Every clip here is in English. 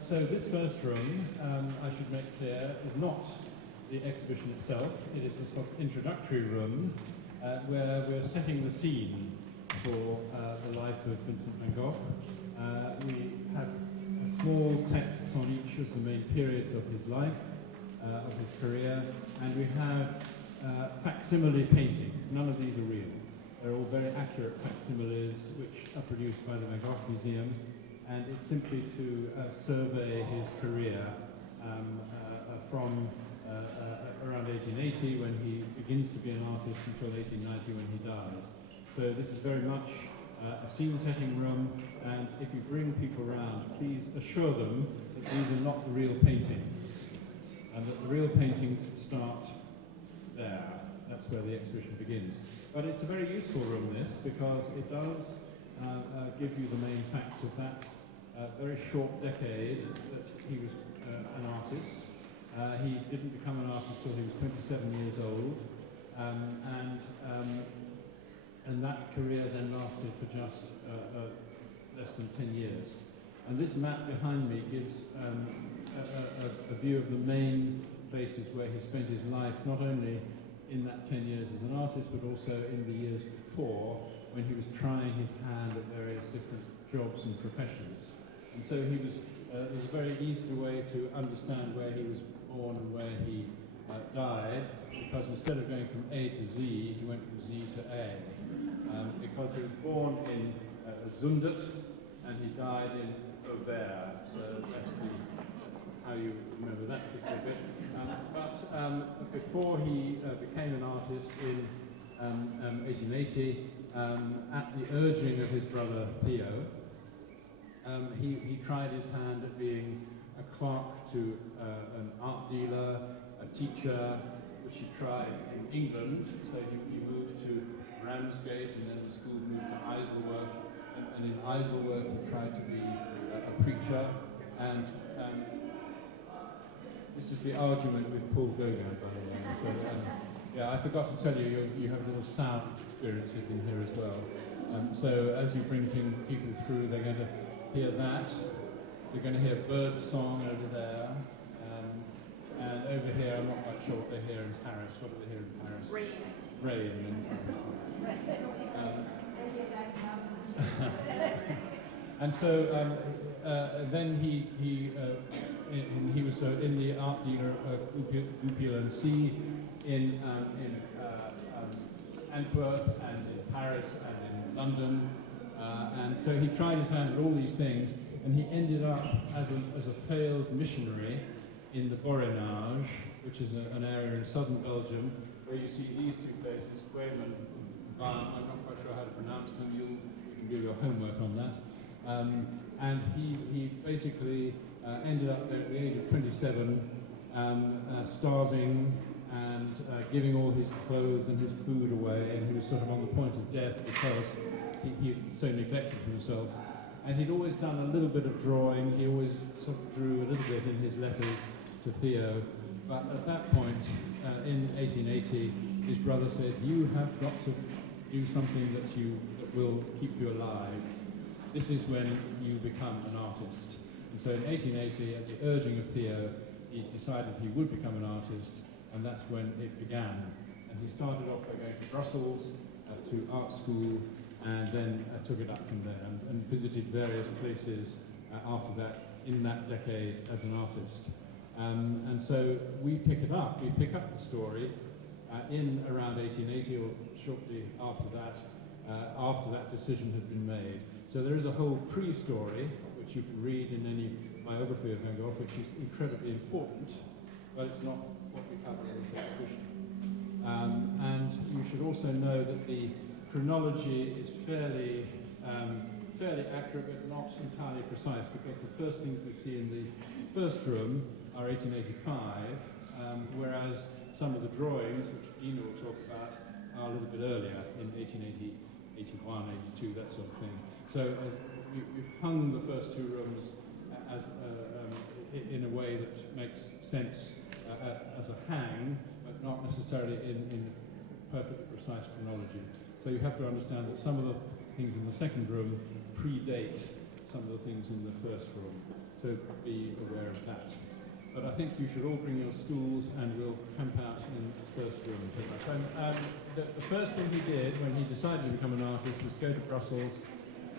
So this first room, I should make clear, is not the exhibition itself. It is a sort of introductory room where we're setting the scene for the life of Vincent van Gogh. We have small texts on each of the main periods of his life, of his career, and we have facsimile paintings. None of these are real. They're all very accurate facsimiles which are produced by the Van Gogh Museum, and it's simply to survey his career from around 1880 when he begins to be an artist until 1890 when he dies. So this is very much a scene-setting room, and if you bring people around, please assure them that these are not the real paintings, and that the real paintings start there. That's where the exhibition begins. But it's a very useful room, this, because it does give you the main facts of that very short decade that he was an artist. He didn't become an artist until he was 27 years old, and that career then lasted for just less than 10 years. And this map behind me gives a view of the main places where he spent his life, not only in that 10 years as an artist, but also in the years before, when he was trying his hand at various different jobs and professions. And so he was, there's a very easy way to understand where he was born and where he died, because instead of going from A to Z, he went from Z to A. Because he was born in Zundert, and he died in Auvers. So that's how you remember that particular bit. But before he became an artist in 1880, at the urging of his brother Theo, he tried his hand at being a clerk to an art dealer, a teacher, which he tried in England. So he moved to Ramsgate, and then the school moved to Isleworth, and in Isleworth he tried to be a preacher. And this is the argument with Paul Gogh, by the way. So yeah, I forgot to tell you, you have little sound experiences in here as well. So as you bring people through, they're going to hear that. You're going to hear bird song over there. And over here, I'm not quite sure what they hear in Paris. What do they hear in Paris? Rain. And so then he was in the art dealer Goupil in Antwerp and in Paris and in London, and so he tried his hand at all these things, and he ended up as a failed missionary in the Borinage, which is an area in southern Belgium, where you see these two places, Quem and Van. I'm not quite sure how to pronounce them. You can do your homework on that. And he basically ended up at the age of 27, starving and giving all his clothes and his food away, and he was sort of on the point of death because he so neglected himself. And he'd always done a little bit of drawing. He always sort of drew a little bit in his letters to Theo. But at that point, in 1880, his brother said, "You have got to do something that will keep you alive. This is when you become an artist." And so in 1880, at the urging of Theo, he decided he would become an artist, and that's when it began. And he started off by going to Brussels to art school, and then took it up from there, and visited various places after that, in that decade, as an artist. And so we pick it up. We pick up the story in around 1880, or shortly after that decision had been made. So there is a whole pre-story, which you can read in any biography of Van Gogh, which is incredibly important, but it's not what we cover in this exhibition. And you should also know that the chronology is fairly accurate, but not entirely precise, because the first things we see in the first room are 1885, whereas some of the drawings, which Dina will talk about, are a little bit earlier, in 1880, 81, 82, that sort of thing. So we've hung the first two rooms as in a way that makes sense as a hang, but not necessarily in perfectly precise chronology. So you have to understand that some of the things in the second room predate some of the things in the first room. so be aware of that. But I think you should all bring your stools and we'll camp out in the first room. The first thing he did when he decided to become an artist was go to Brussels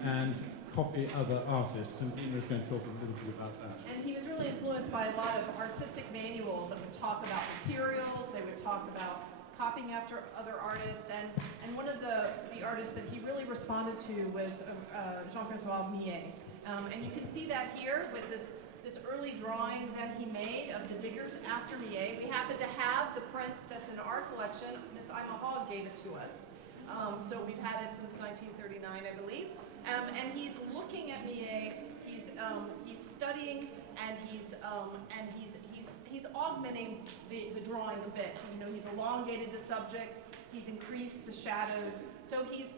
and copy other artists, and Dina is going to talk a little bit about that. And he was really influenced by a lot of artistic manuals that would talk about materials, they would talk about copying after other artists, and one of the artists that he really responded to was Jean-Francois Millet. And you can see that here with this early drawing that he made of the diggers after Millet. We happen to have the print that's in our collection. Miss Ima Hogg gave it to us. So we've had it since 1939, I believe. And he's looking at Millet, he's studying, and he's augmenting the drawing a bit. You know, he's elongated the subject, he's increased the shadows. So he's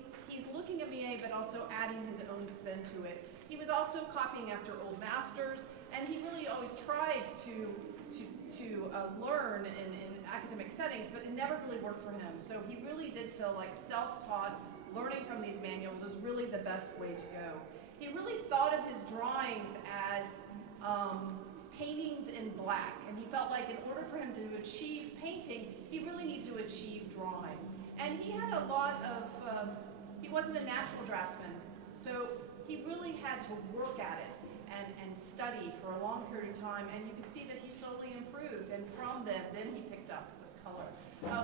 looking at Millet, but also adding his own spin to it. He was also copying after old masters, and he really always tried to learn in academic settings, but it never really worked for him. So he really did feel like self-taught, learning from these manuals was really the best way to go. He really thought of his drawings as paintings in black, and he felt like in order for him to achieve painting, he really needed to achieve drawing. And he had a lot of, he wasn't a natural draftsman, so he really had to work at it and study for a long period of time, and you can see that he slowly improved, and from then he picked up the color.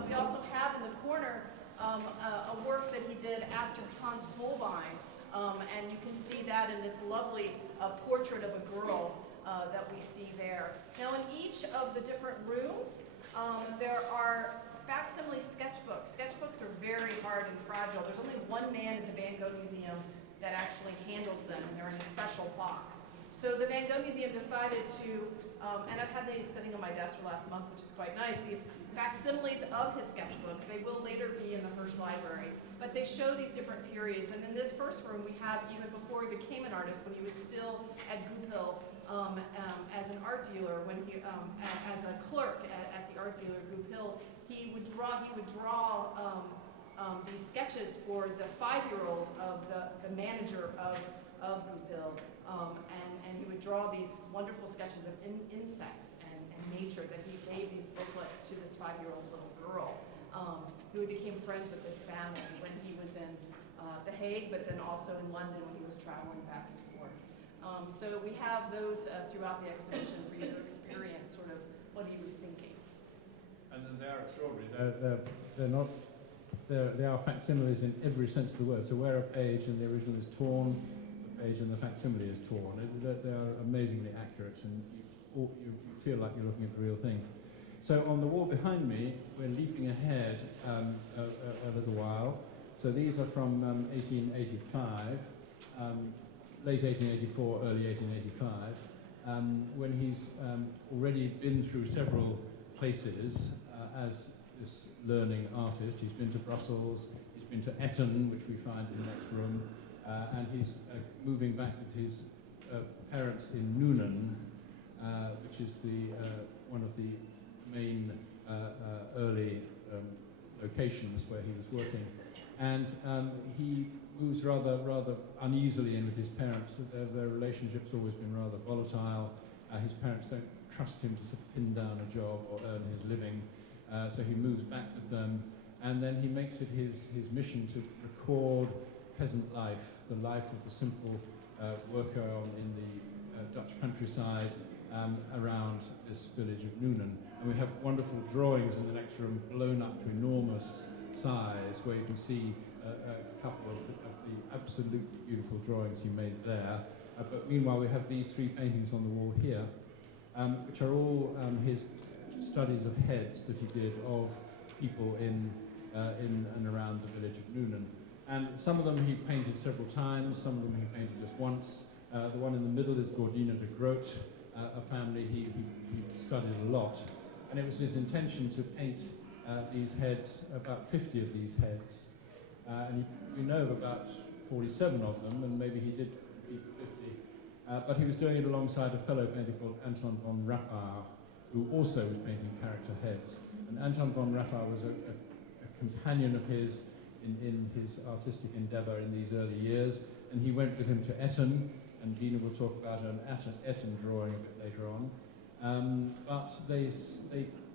We also have in the corner a work that he did after Hans Holbein, and you can see that in this lovely portrait of a girl that we see there. Now in each of the different rooms, there are facsimile sketchbooks. Sketchbooks are very hard and fragile. There's only one man at the Van Gogh Museum that actually handles them, and they're in a special box. So the Van Gogh Museum decided to, and I've had these sitting on my desk for last month, which is quite nice, these facsimiles of his sketchbooks. They will later be in the Hirsch Library, but they show these different periods. And in this first room, we have even before he became an artist, when he was still at Goupil as an art dealer, when he, as a clerk at the art dealer Goupil, he would draw these sketches for the 5-year-old of the manager of Goupil. And he would draw these wonderful sketches of insects and nature that he gave these booklets to this 5-year-old little girl, who became friends with this family when he was in The Hague, but then also in London when he was traveling back and forth. So we have those throughout the exhibition for you to experience sort of what he was thinking. And then they are extraordinary. They are facsimiles in every sense of the word. So where a page in the original is torn, page and the facsimile is torn. They are amazingly accurate, and you feel like you're looking at the real thing. So on the wall behind me, we're leaping ahead a little while. So these are from 1885, late 1884, early 1885, when he's already been through several places as this learning artist. He's been to Brussels, he's been to Eton, which we find in the next room, and he's moving back with his parents in Noonan, which is one of the main early locations where he was working. And he moves rather uneasily in with his parents. Their relationship's always been rather volatile. His parents don't trust him to sort of pin down a job or earn his living, so he moves back with them, and then he makes it his mission to record peasant life, the life of the simple worker in the Dutch countryside around this village of Noonan. And we have wonderful drawings in the next room, blown up to enormous size, where you can see a couple of the absolutely beautiful drawings he made there. But meanwhile, we have these 3 paintings on the wall here, which are all his studies of heads that he did of people in and around the village of Noonan. And some of them he painted several times, some of them he painted just once. The one in the middle is Gordina de Groot, a family he studied a lot. And it was his intention to paint these heads, about 50 of these heads. And we know of about 47 of them, and maybe he did complete 50. But he was doing it alongside a fellow painter called Anton von Rappard, who also was painting character heads. And Anton von Rappard was a companion of his in his artistic endeavour in these early years, and he went with him to Eton, and Dina will talk about an Eton drawing a bit later on. But they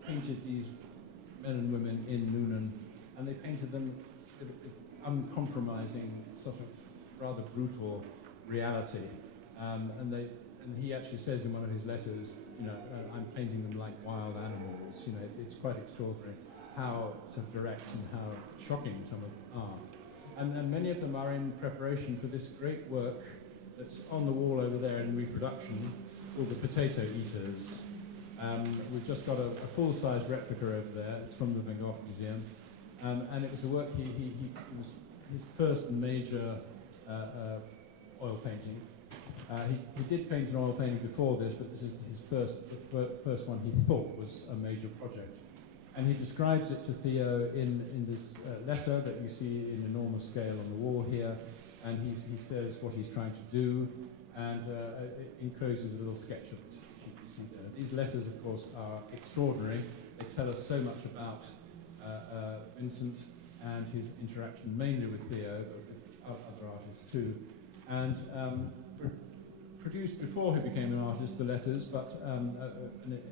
painted these men and women in Noonan, and they painted them with uncompromising, sort of rather brutal reality. And he actually says in one of his letters, I'm painting them like wild animals. It's quite extraordinary how sort of direct and how shocking some of them are. And many of them are in preparation for this great work that's on the wall over there in reproduction, called the Potato Eaters. We've just got a full-size replica over there. It's from the Van Gogh Museum. And it was a work, it was his first major oil painting. He did paint an oil painting before this, but this is the first one he thought was a major project. And he describes it to Theo in this letter that you see in enormous scale on the wall here, and he says what he's trying to do, and it encloses a little sketch of it, which you can see there. These letters, of course, are extraordinary. They tell us so much about Vincent and his interaction mainly with Theo, but with other artists too. And produced before he became an artist, the letters, but an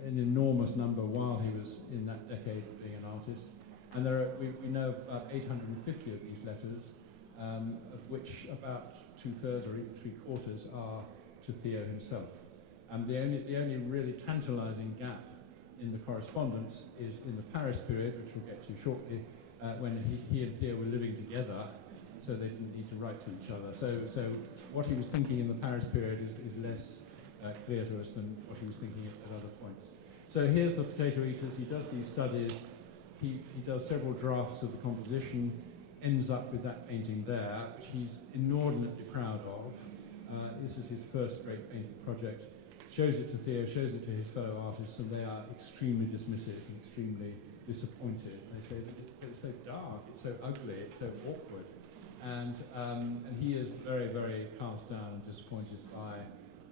enormous number while he was in that decade of being an artist. And we know about 850 of these letters, of which about 2/3 or even 3/4 are to Theo himself. And the only really tantalizing gap in the correspondence is in the Paris period, which we'll get to shortly, when he and Theo were living together, so they didn't need to write to each other. So what he was thinking in the Paris period is less clear to us than what he was thinking at other points. So here's the Potato Eaters. He does these studies. He does several drafts of the composition, ends up with that painting there, which he's inordinately proud of. This is his first great painting project. Shows it to Theo, shows it to his fellow artists, and they are extremely dismissive and extremely disappointed. They say that it's so dark, it's so ugly, it's so awkward. And he is very, very cast down and disappointed by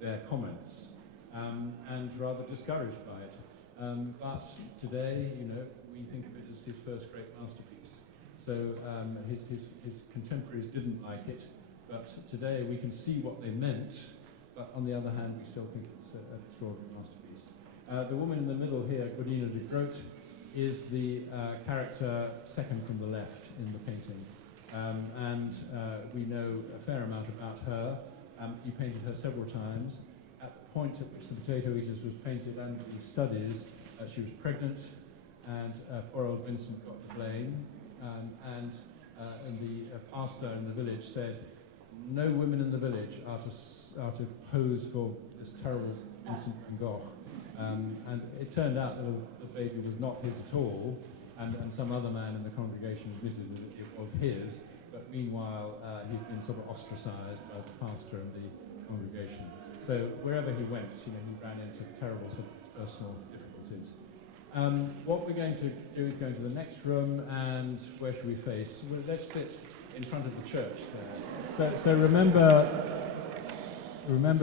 their comments, and rather discouraged by it. But today, we think of it as his first great masterpiece. So his contemporaries didn't like it, but today we can see what they meant, but on the other hand, we still think it's an extraordinary masterpiece. The woman in the middle here, Godina de Groot, is the character second from the left in the painting. We know a fair amount about her. He painted her several times. At the point at which the Potato Eaters was painted under these studies, she was pregnant, and poor old Vincent got the blame. And the pastor in the village said, no women in the village are to pose for this terrible Vincent van Gogh. And it turned out that the baby was not his at all, and some other man in the congregation admitted that it was his, but meanwhile he'd been sort of ostracized by the pastor and the congregation. So wherever he went, he ran into terrible sort of personal difficulties. What we're going to do is go into the next room, and where should we face? Well, let's sit in front of the church there. So remember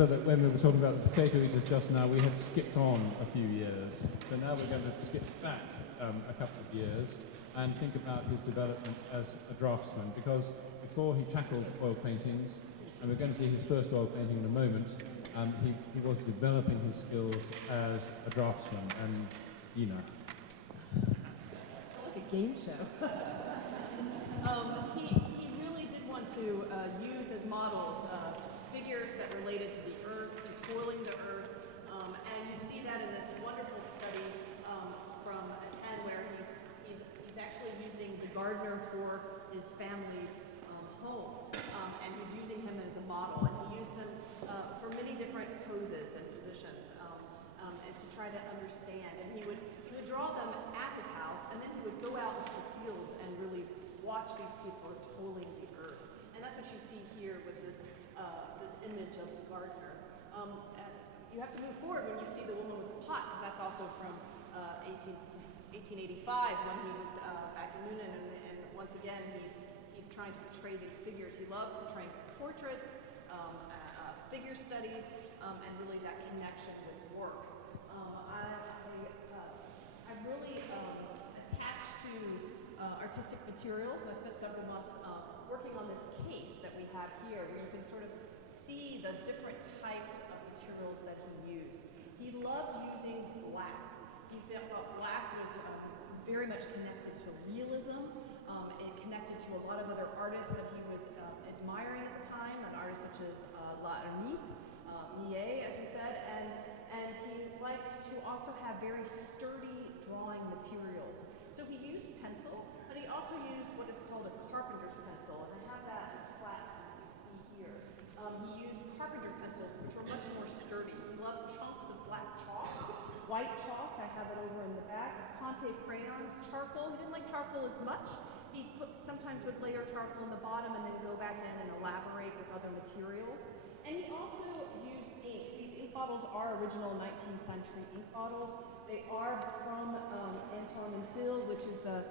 that when we were talking about the Potato Eaters just now, we had skipped on a few years. So now we're going to skip back a couple of years and think about his development as a draftsman, because before he tackled oil paintings, and we're going to see his first oil painting in a moment, he was developing his skills as a draftsman. And Dina. Like a game show. He really did want to use as models figures that related to the earth, to toiling the earth, and you see that in this wonderful study from Aten, where he's actually using the gardener for his family's home, and he's using him as a model, and he used him for many different poses and positions, and to try to understand. And he would draw them at his house, and then he would go out into the fields and really watch these people toiling the earth. And that's what you see here with this image of the gardener. You have to move forward when you see the woman with the pot, because that's also from 1885 when he was back in Noonan, and once again he's trying to portray these figures. He loved portraying portraits, figure studies, and really that connection with work. I'm really attached to artistic materials, and I spent several months working on this case that we have here, where you can sort of see the different types of materials that he used. He loved using black. He thought black was very much connected to realism and connected to a lot of other artists that he was admiring at the time, an artist such as Millet, as we said, and he liked to also have very sturdy drawing materials. So he used pencil, but he also used what is called a carpenter's pencil, and I have that as flat that you see here. He used carpenter pencils, which were much more sturdy. He loved chunks of black chalk, white chalk, I have it over in the back, Conte crayons, charcoal. He didn't like charcoal as much. He sometimes would layer charcoal in the bottom and then go back in and elaborate with other materials. And he also used ink. These ink bottles are original 19th century ink bottles. They are from Antoine and Field, which is the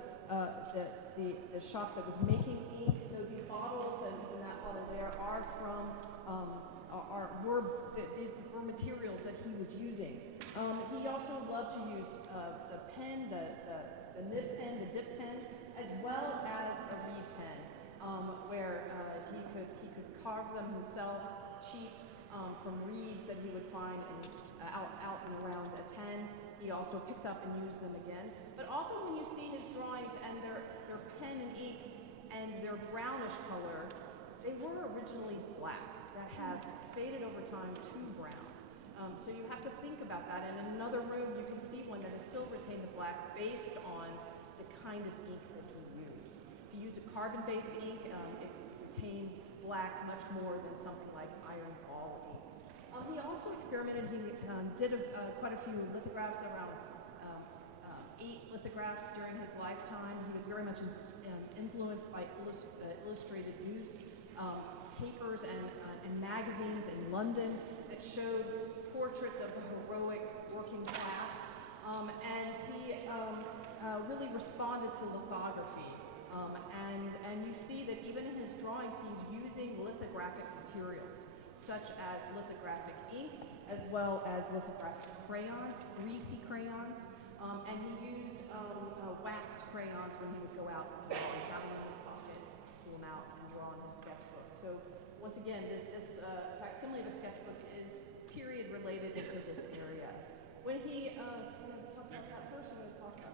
shop that was making ink. So these bottles and that bottle there are from were materials that he was using. He also loved to use the pen, the nib pen, the dip pen, as well as a reed pen, where he could carve them himself cheap from reeds that he would find out and around a 10. He also picked up and used them again. But often when you see his drawings and their pen and ink and their brownish color, they were originally black that have faded over time to brown. So you have to think about that. And in another room, you can see one that has still retained the black based on the kind of ink that he used. If you used a carbon-based ink, it retained black much more than something like iron ball ink. He also experimented. He did quite a few lithographs, around 8 lithographs during his lifetime. He was very much influenced by illustrated news papers and magazines in London that showed portraits of the heroic working class, and he really responded to lithography. And you see that even in his drawings, he's using lithographic materials, such as lithographic ink, as well as lithographic crayons, greasy crayons, and he used wax crayons when he would go out and draw. He got them in his pocket, pull them out, and draw in his sketchbook. So once again, this facsimile of a sketchbook is period related to this area. When he, talk about that first, or talk about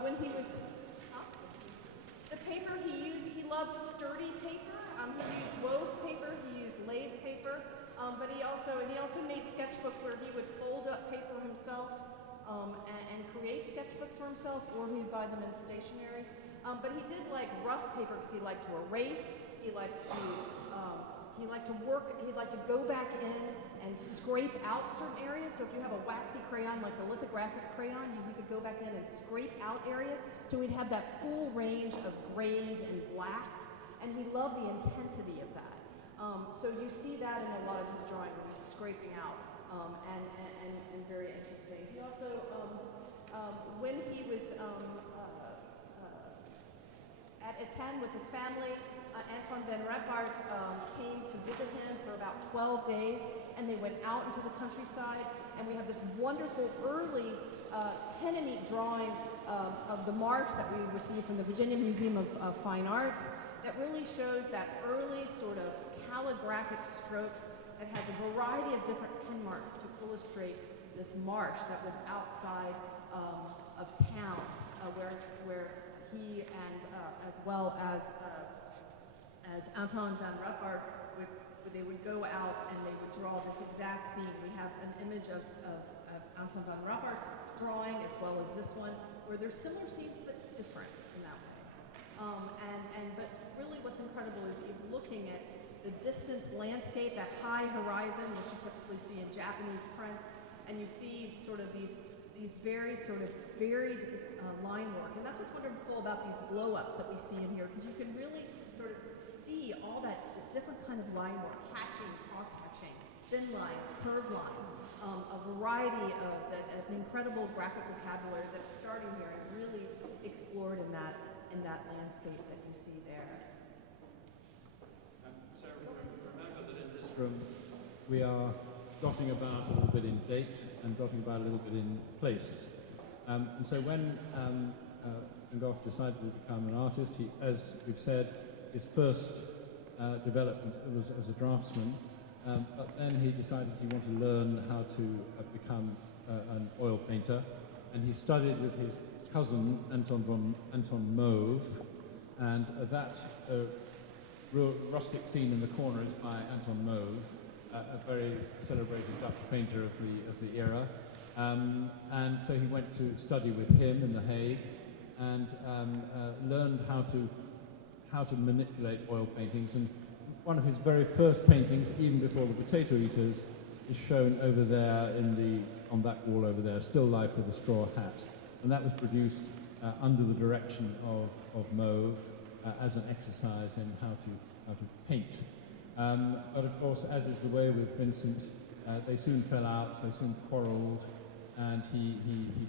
when he was, the paper he used, he loved sturdy paper. He used wove paper, he used laid paper, but he also made sketchbooks where he would fold up paper himself and create sketchbooks for himself, or he'd buy them in stationaries. But he did like rough paper because he liked to erase. He liked to work. He'd like to go back in and scrape out certain areas. So if you have a waxy crayon, like the lithographic crayon, he could go back in and scrape out areas. So he'd have that full range of grays and blacks, and he loved the intensity of that. So you see that in a lot of his drawing, where he's scraping out, and very interesting. He also, when he was at Etienne with his family, Antoine van Rappart came to visit him for about 12 days, and they went out into the countryside, and we have this wonderful early pen and ink drawing of the march that we received from the Virginia Museum of Fine Arts that really shows that early sort of calligraphic strokes that has a variety of different pen marks to illustrate this march that was outside of town, where he and as well as Antoine van Rappart they would go out and they would draw this exact scene. We have an image of Antoine van Rappart's drawing as well as this one, where there's similar scenes but different in that way. But really what's incredible is you're looking at the distance landscape, that high horizon, which you typically see in Japanese prints, and you see sort of these very sort of varied line work. And that's what's wonderful about these blow-ups that we see in here, because you can really sort of see all that different kind of line work, hatching, cross-hatching, thin line, curved lines, a variety of an incredible graphic vocabulary that's starting here and really explored in that landscape that you see there. So remember that in this room we are dotting about a little bit in date and dotting about a little bit in place. And so when Van Gogh decided to become an artist, he, as we've said, his first development was as a draftsman, but then he decided he wanted to learn how to become an oil painter, and he studied with his cousin Anton Mauve, and that rustic scene in the corner is by Anton Mauve, a very celebrated Dutch painter of the era. And so he went to study with him in The Hague, and learned how to manipulate oil paintings. And one of his very first paintings, even before the Potato Eaters, is shown over there on that wall over there, still life with a straw hat. And that was produced under the direction of Mauve as an exercise in how to paint. But of course, as is the way with Vincent, they soon fell out, they soon quarrelled, and he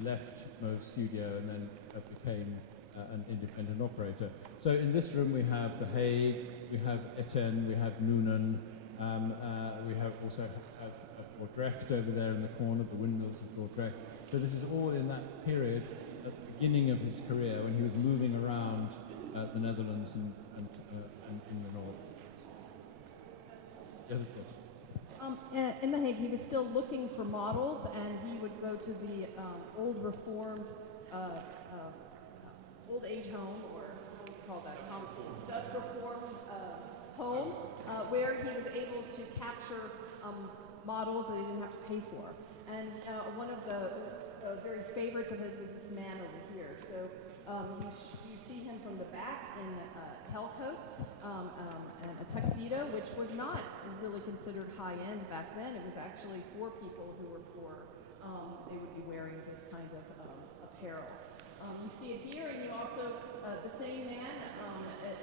left Mauve's studio and then became an independent operator. So in this room we have The Hague, we have Etienne, we have Noonan, we have also have Dordrecht over there in the corner, the windmills of Dordrecht. So this is all in that period, at the beginning of his career, when he was moving around the Netherlands and in the north. Yes, of course. In The Hague, he was still looking for models, and he would go to the old reformed old age home, or what do you call that, Dutch reformed home, where he was able to capture models that he didn't have to pay for. And one of the very favorites of his was this man over here. So you see him from the back in a tailcoat and a tuxedo, which was not really considered high-end back then. It was actually for people who were poor. They would be wearing this kind of apparel. You see it here, and you also, the same man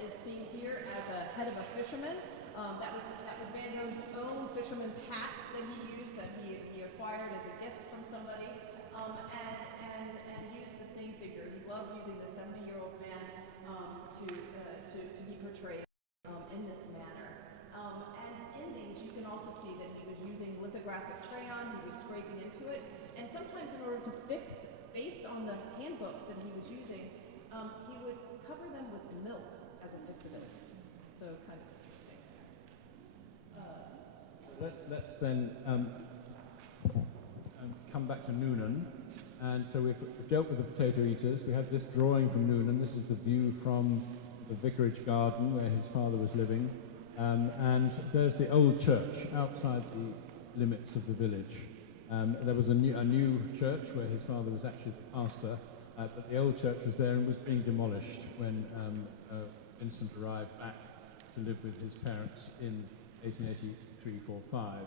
is seen here as a head of a fisherman. That was Van Gogh's own fisherman's hat that he used, that he acquired as a gift from somebody, and used the same figure. He loved using the 70-year-old man to be portrayed in this manner. And in these, you can also see that he was using lithographic crayon. He was scraping into it, and sometimes in order to fix, based on the handbooks that he was using, he would cover them with milk as a fixative. So kind of interesting. Let's then come back to Noonan. And so we've dealt with the Potato Eaters. We have this drawing from Noonan. This is the view from the vicarage garden where his father was living. And there's the old church outside the limits of the village. There was a new church where his father was actually the pastor, but the old church was there and was being demolished when Vincent arrived back to live with his parents in 1883-45.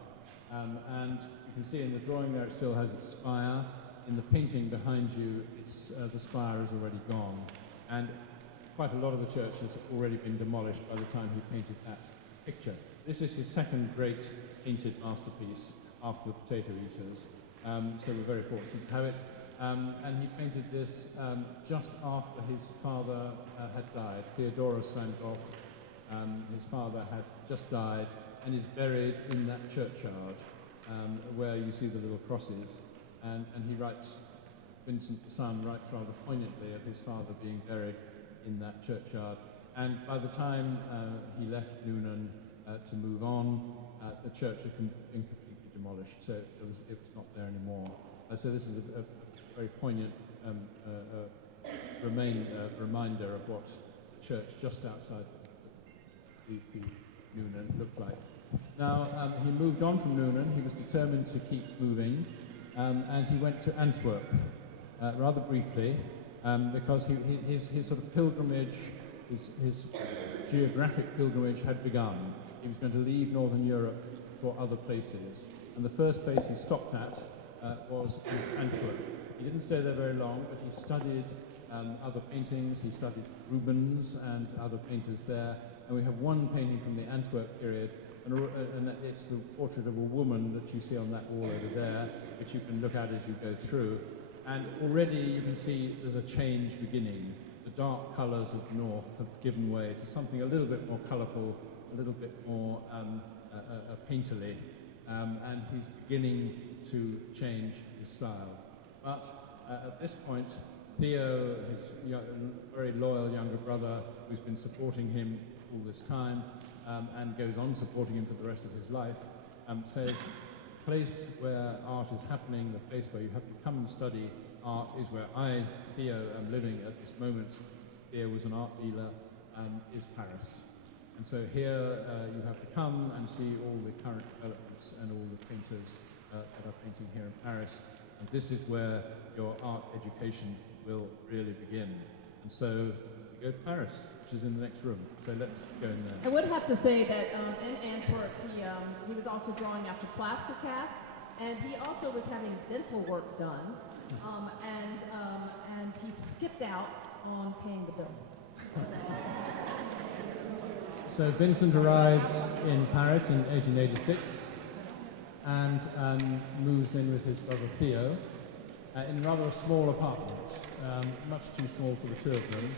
And you can see in the drawing there it still has its spire. In the painting behind you, the spire is already gone. And quite a lot of the church has already been demolished by the time he painted that picture. This is his second great painted masterpiece after the Potato Eaters. So we're very fortunate to have it. And he painted this just after his father had died. Theodorus van Gogh, his father had just died and is buried in that churchyard where you see the little crosses. And he writes, Vincent the son writes rather poignantly of his father being buried in that churchyard. And by the time he left Noonan to move on, the church had been completely demolished, so it was not there anymore. So this is a very poignant reminder of what the church just outside the Noonan looked like. Now, he moved on from Noonan. He was determined to keep moving, and he went to Antwerp rather briefly, because his sort of pilgrimage, his geographic pilgrimage had begun. He was going to leave Northern Europe for other places, and the first place he stopped at was in Antwerp. He didn't stay there very long, but he studied other paintings. He studied Rubens and other painters there, and we have one painting from the Antwerp period, and it's the portrait of a woman that you see on that wall over there, which you can look at as you go through. And already you can see there's a change beginning. The dark colours of the north have given way to something a little bit more colourful, a little bit more painterly, and he's beginning to change his style. But at this point, Theo, his very loyal younger brother, who's been supporting him all this time, and goes on supporting him for the rest of his life, says, place where art is happening, the place where you have to come and study art is where I, Theo, am living at this moment. Theo was an art dealer, is Paris. And so here you have to come and see all the current developments and all the painters that are painting here in Paris. And this is where your art education will really begin. And so you go to Paris, which is in the next room. So let's go in there. I would have to say that in Antwerp, he was also drawing after plaster cast, and he also was having dental work done, and he skipped out on paying the bill. So Vincent arrives in Paris in 1886 and moves in with his brother Theo in rather a small apartment, much too small for the two of them,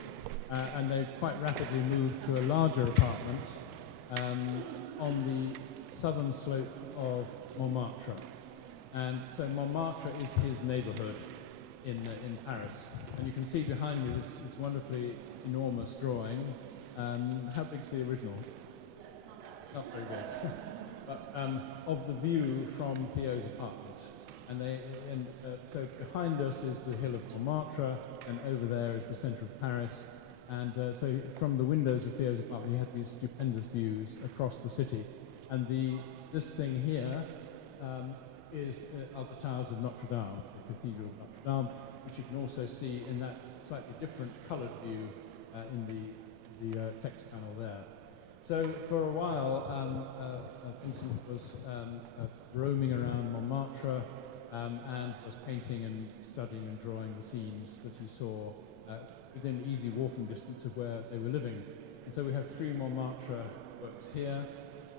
and they quite rapidly moved to a larger apartment on the southern slope of Montmartre. And so Montmartre is his neighborhood in Paris. And you can see behind me this wonderfully enormous drawing. How big's the original? Not very big. But of the view from Theo's apartment. So behind us is the hill of Montmartre, and over there is the centre of Paris. And so from the windows of Theo's apartment, you had these stupendous views across the city. And this thing here is the towers of Notre Dame, the Cathedral of Notre Dame, which you can also see in that slightly different coloured view in the text panel there. So for a while, Vincent was roaming around Montmartre and was painting and studying and drawing the scenes that he saw within easy walking distance of where they were living. And so we have three Montmartre works here,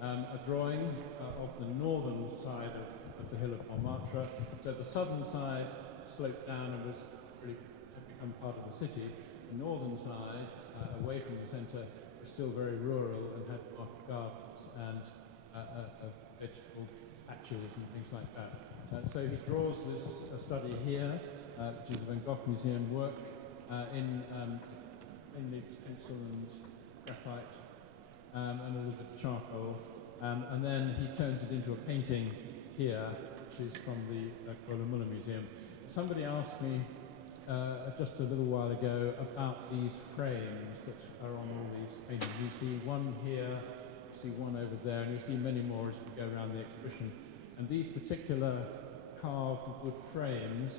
a drawing of the northern side of the hill of Montmartre. So the southern side sloped down and had become part of the city. The northern side, away from the centre, was still very rural and had market gardens and vegetable patches and things like that. So he draws this study here, which is a Van Gogh Museum work, in mainly pencil and graphite and a little bit of charcoal. And then he turns it into a painting here, which is from the Gogh Museum. Somebody asked me just a little while ago about these frames that are on all these paintings. You see one here, you see one over there, and you see many more as we go around the exhibition. And these particular carved wood frames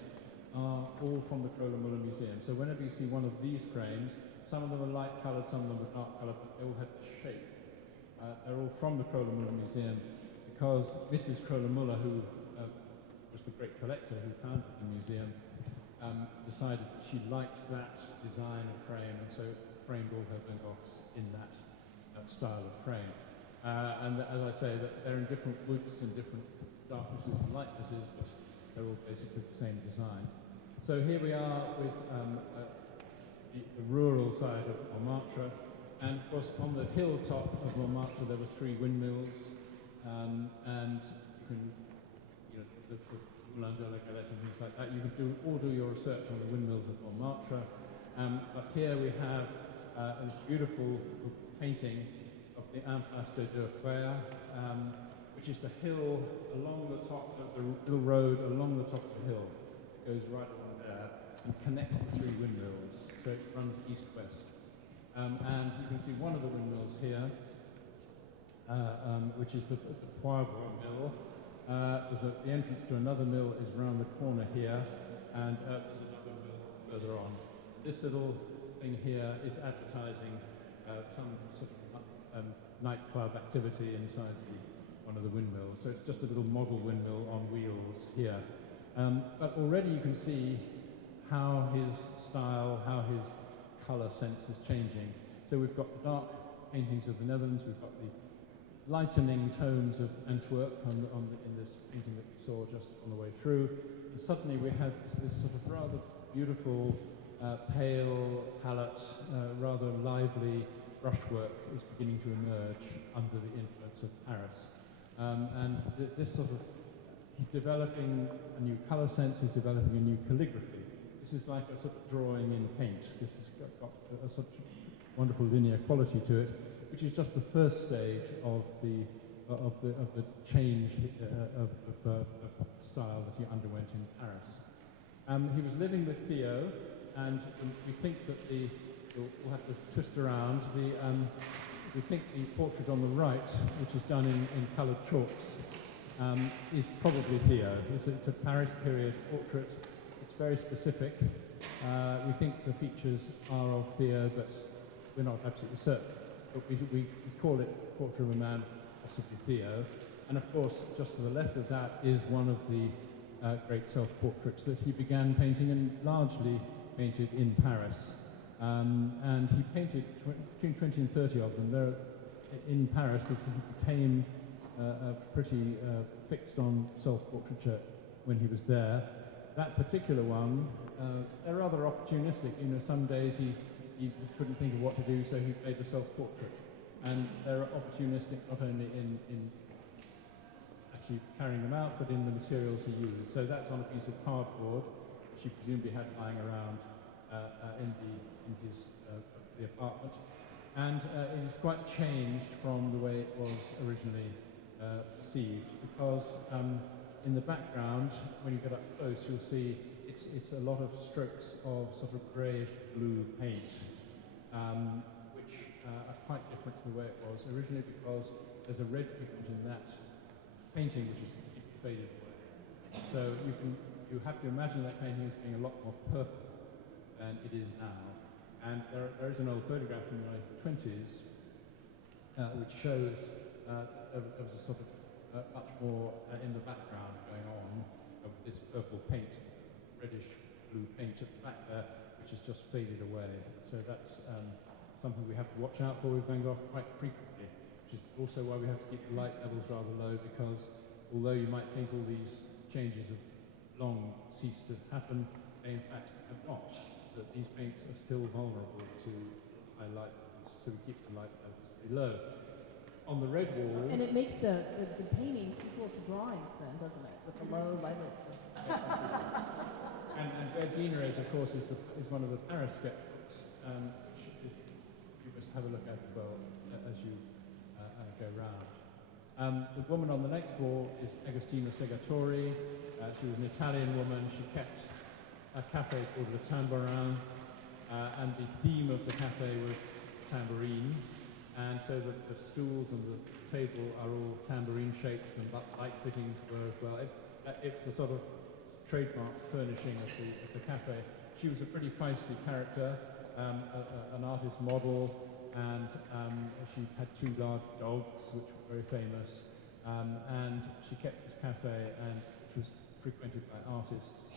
are all from the Gogh Museum. So whenever you see one of these frames, some of them are light coloured, some of them are dark coloured, but they all have shape. They're all from the Gogh Museum because Mrs. Kröller-Müller, who was the great collector who founded the museum, decided that she liked that design of frame, and so framed all her Van Goghs in that style of frame. And as I say, that they're in different woods and different darknesses and lightnesses, but they're all basically the same design. So here we are with the rural side of Montmartre, and of course on the hilltop of Montmartre there were three windmills, and you can, the Moulin de la Galette and things like that. You can all do your research on the windmills of Montmartre. But here we have this beautiful painting of the Impasse de Fer, which is the hill along the top of the little road along the top of the hill. It goes right along there and connects the three windmills. So it runs east-west. And you can see one of the windmills here, which is the Poivre mill. The entrance to another mill is around the corner here, and there's another mill further on. This little thing here is advertising some sort of nightclub activity inside one of the windmills. So it's just a little model windmill on wheels here. But already you can see how his style, how his colour sense is changing. So we've got the dark paintings of the Netherlands, we've got the lightening tones of Antwerp in this painting that we saw just on the way through. And suddenly we have this sort of rather beautiful, pale palette, rather lively brushwork is beginning to emerge under the influence of Paris. This sort of, he's developing a new colour sense, he's developing a new calligraphy. This is like a sort of drawing in paint. This has got a sort of wonderful linear quality to it. which is just the first stage of the change of style that he underwent in Paris. He was living with Theo, and we think that we'll have to twist around, we think the portrait on the right, which is done in coloured chalks, is probably Theo. It's a Paris period portrait. It's very specific. We think the features are of Theo, but we're not absolutely certain. But we call it Portrait of a Man, possibly Theo. And of course, just to the left of that is one of the great self-portraits that he began painting and largely painted in Paris. And he painted between 20 and 30 of them. There, in Paris, he became pretty fixed on self-portraiture when he was there. That particular one, they're rather opportunistic. You know, some days he couldn't think of what to do, so he made a self-portrait. And they're opportunistic not only in actually carrying them out, but in the materials he used. So that's on a piece of cardboard, which he presumably had lying around in the apartment. And it is quite changed from the way it was originally perceived, because in the background, when you get up close, you'll see it's a lot of strokes of sort of greyish blue paint, which are quite different to the way it was originally, because there's a red pigment in that painting which is completely faded away. So you have to imagine that painting as being a lot more purple than it is now. And there is an old photograph from my 20s which shows there was a sort of much more in the background going on of this purple paint, reddish blue paint at the back there, which has just faded away. So that's something we have to watch out for with Van Gogh quite frequently, which is also why we have to keep the light levels rather low, because although you might think all these changes have long ceased to happen, they in fact have not. That these paints are still vulnerable to high light levels, so we keep the light levels pretty low. On the red wall... And it makes the paintings equal to drawings then, doesn't it? With the low light levels. and Verdina, of course, is one of the Paris sketchbooks, which you must have a look at as well as you go round. The woman on the next wall is Agostina Segatori. She was an Italian woman. She kept a cafe called the Tambourin, and the theme of the cafe was tambourine. And so the stools and the table are all tambourine shaped, and light fittings were as well. It's the sort of trademark furnishing of the cafe. She was a pretty feisty character, an artist model, and she had two large dogs, which were very famous. And she kept this cafe, which was frequented by artists,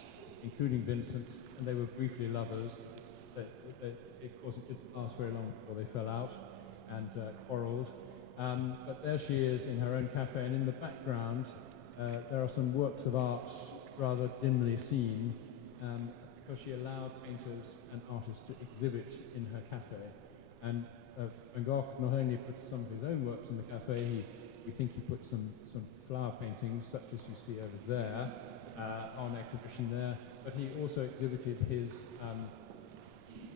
including Vincent, and they were briefly lovers. Of course, it didn't last very long before they fell out and quarrelled. But there she is in her own cafe, and in the background there are some works of art rather dimly seen, because she allowed painters and artists to exhibit in her cafe. And Van Gogh not only put some of his own works in the cafe, we think he put some flower paintings, such as you see over there, on exhibition there, but he also exhibited his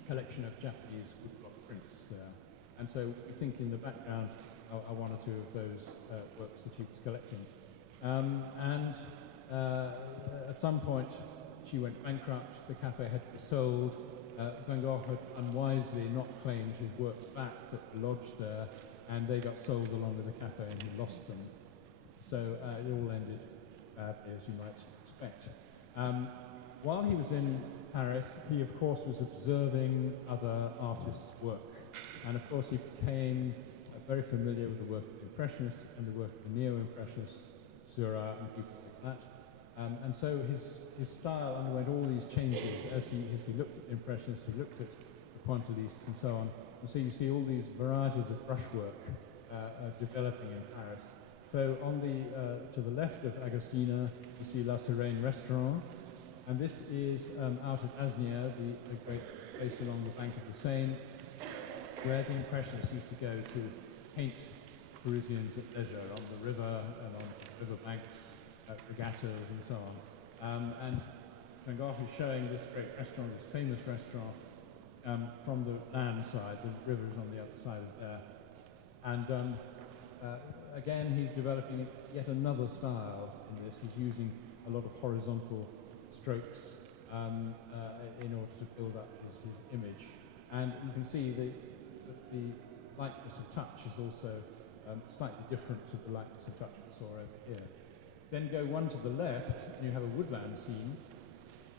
collection of Japanese woodblock prints there. And so we think in the background are one or two of those works that he was collecting. At some point she went bankrupt, the cafe had to be sold. Van Gogh had unwisely not claimed his works back that were lodged there, and they got sold along with the cafe and he lost them. So it all ended badly, as you might expect. While he was in Paris, he of course was observing other artists' work. And of course he became very familiar with the work of the Impressionists and the work of the Neo-Impressionists, Seurat and people like that. And so his style underwent all these changes as he looked at the Impressionists, he looked at the Pointillists and so on. And so you see all these varieties of brushwork developing in Paris. So on to the left of Agostina, you see La Sereine restaurant. And this is out at Asnières, the great place along the bank of the Seine, where the Impressionists used to go to paint Parisians at leisure on the river and on river banks, regattas and so on. And Van Gogh is showing this great restaurant, this famous restaurant, from the land side. The river is on the other side of there. And again, he's developing yet another style in this. He's using a lot of horizontal strokes in order to build up his image. And you can see the lightness of touch is also slightly different to the lightness of touch we saw over here. Then go one to the left, and you have a woodland scene.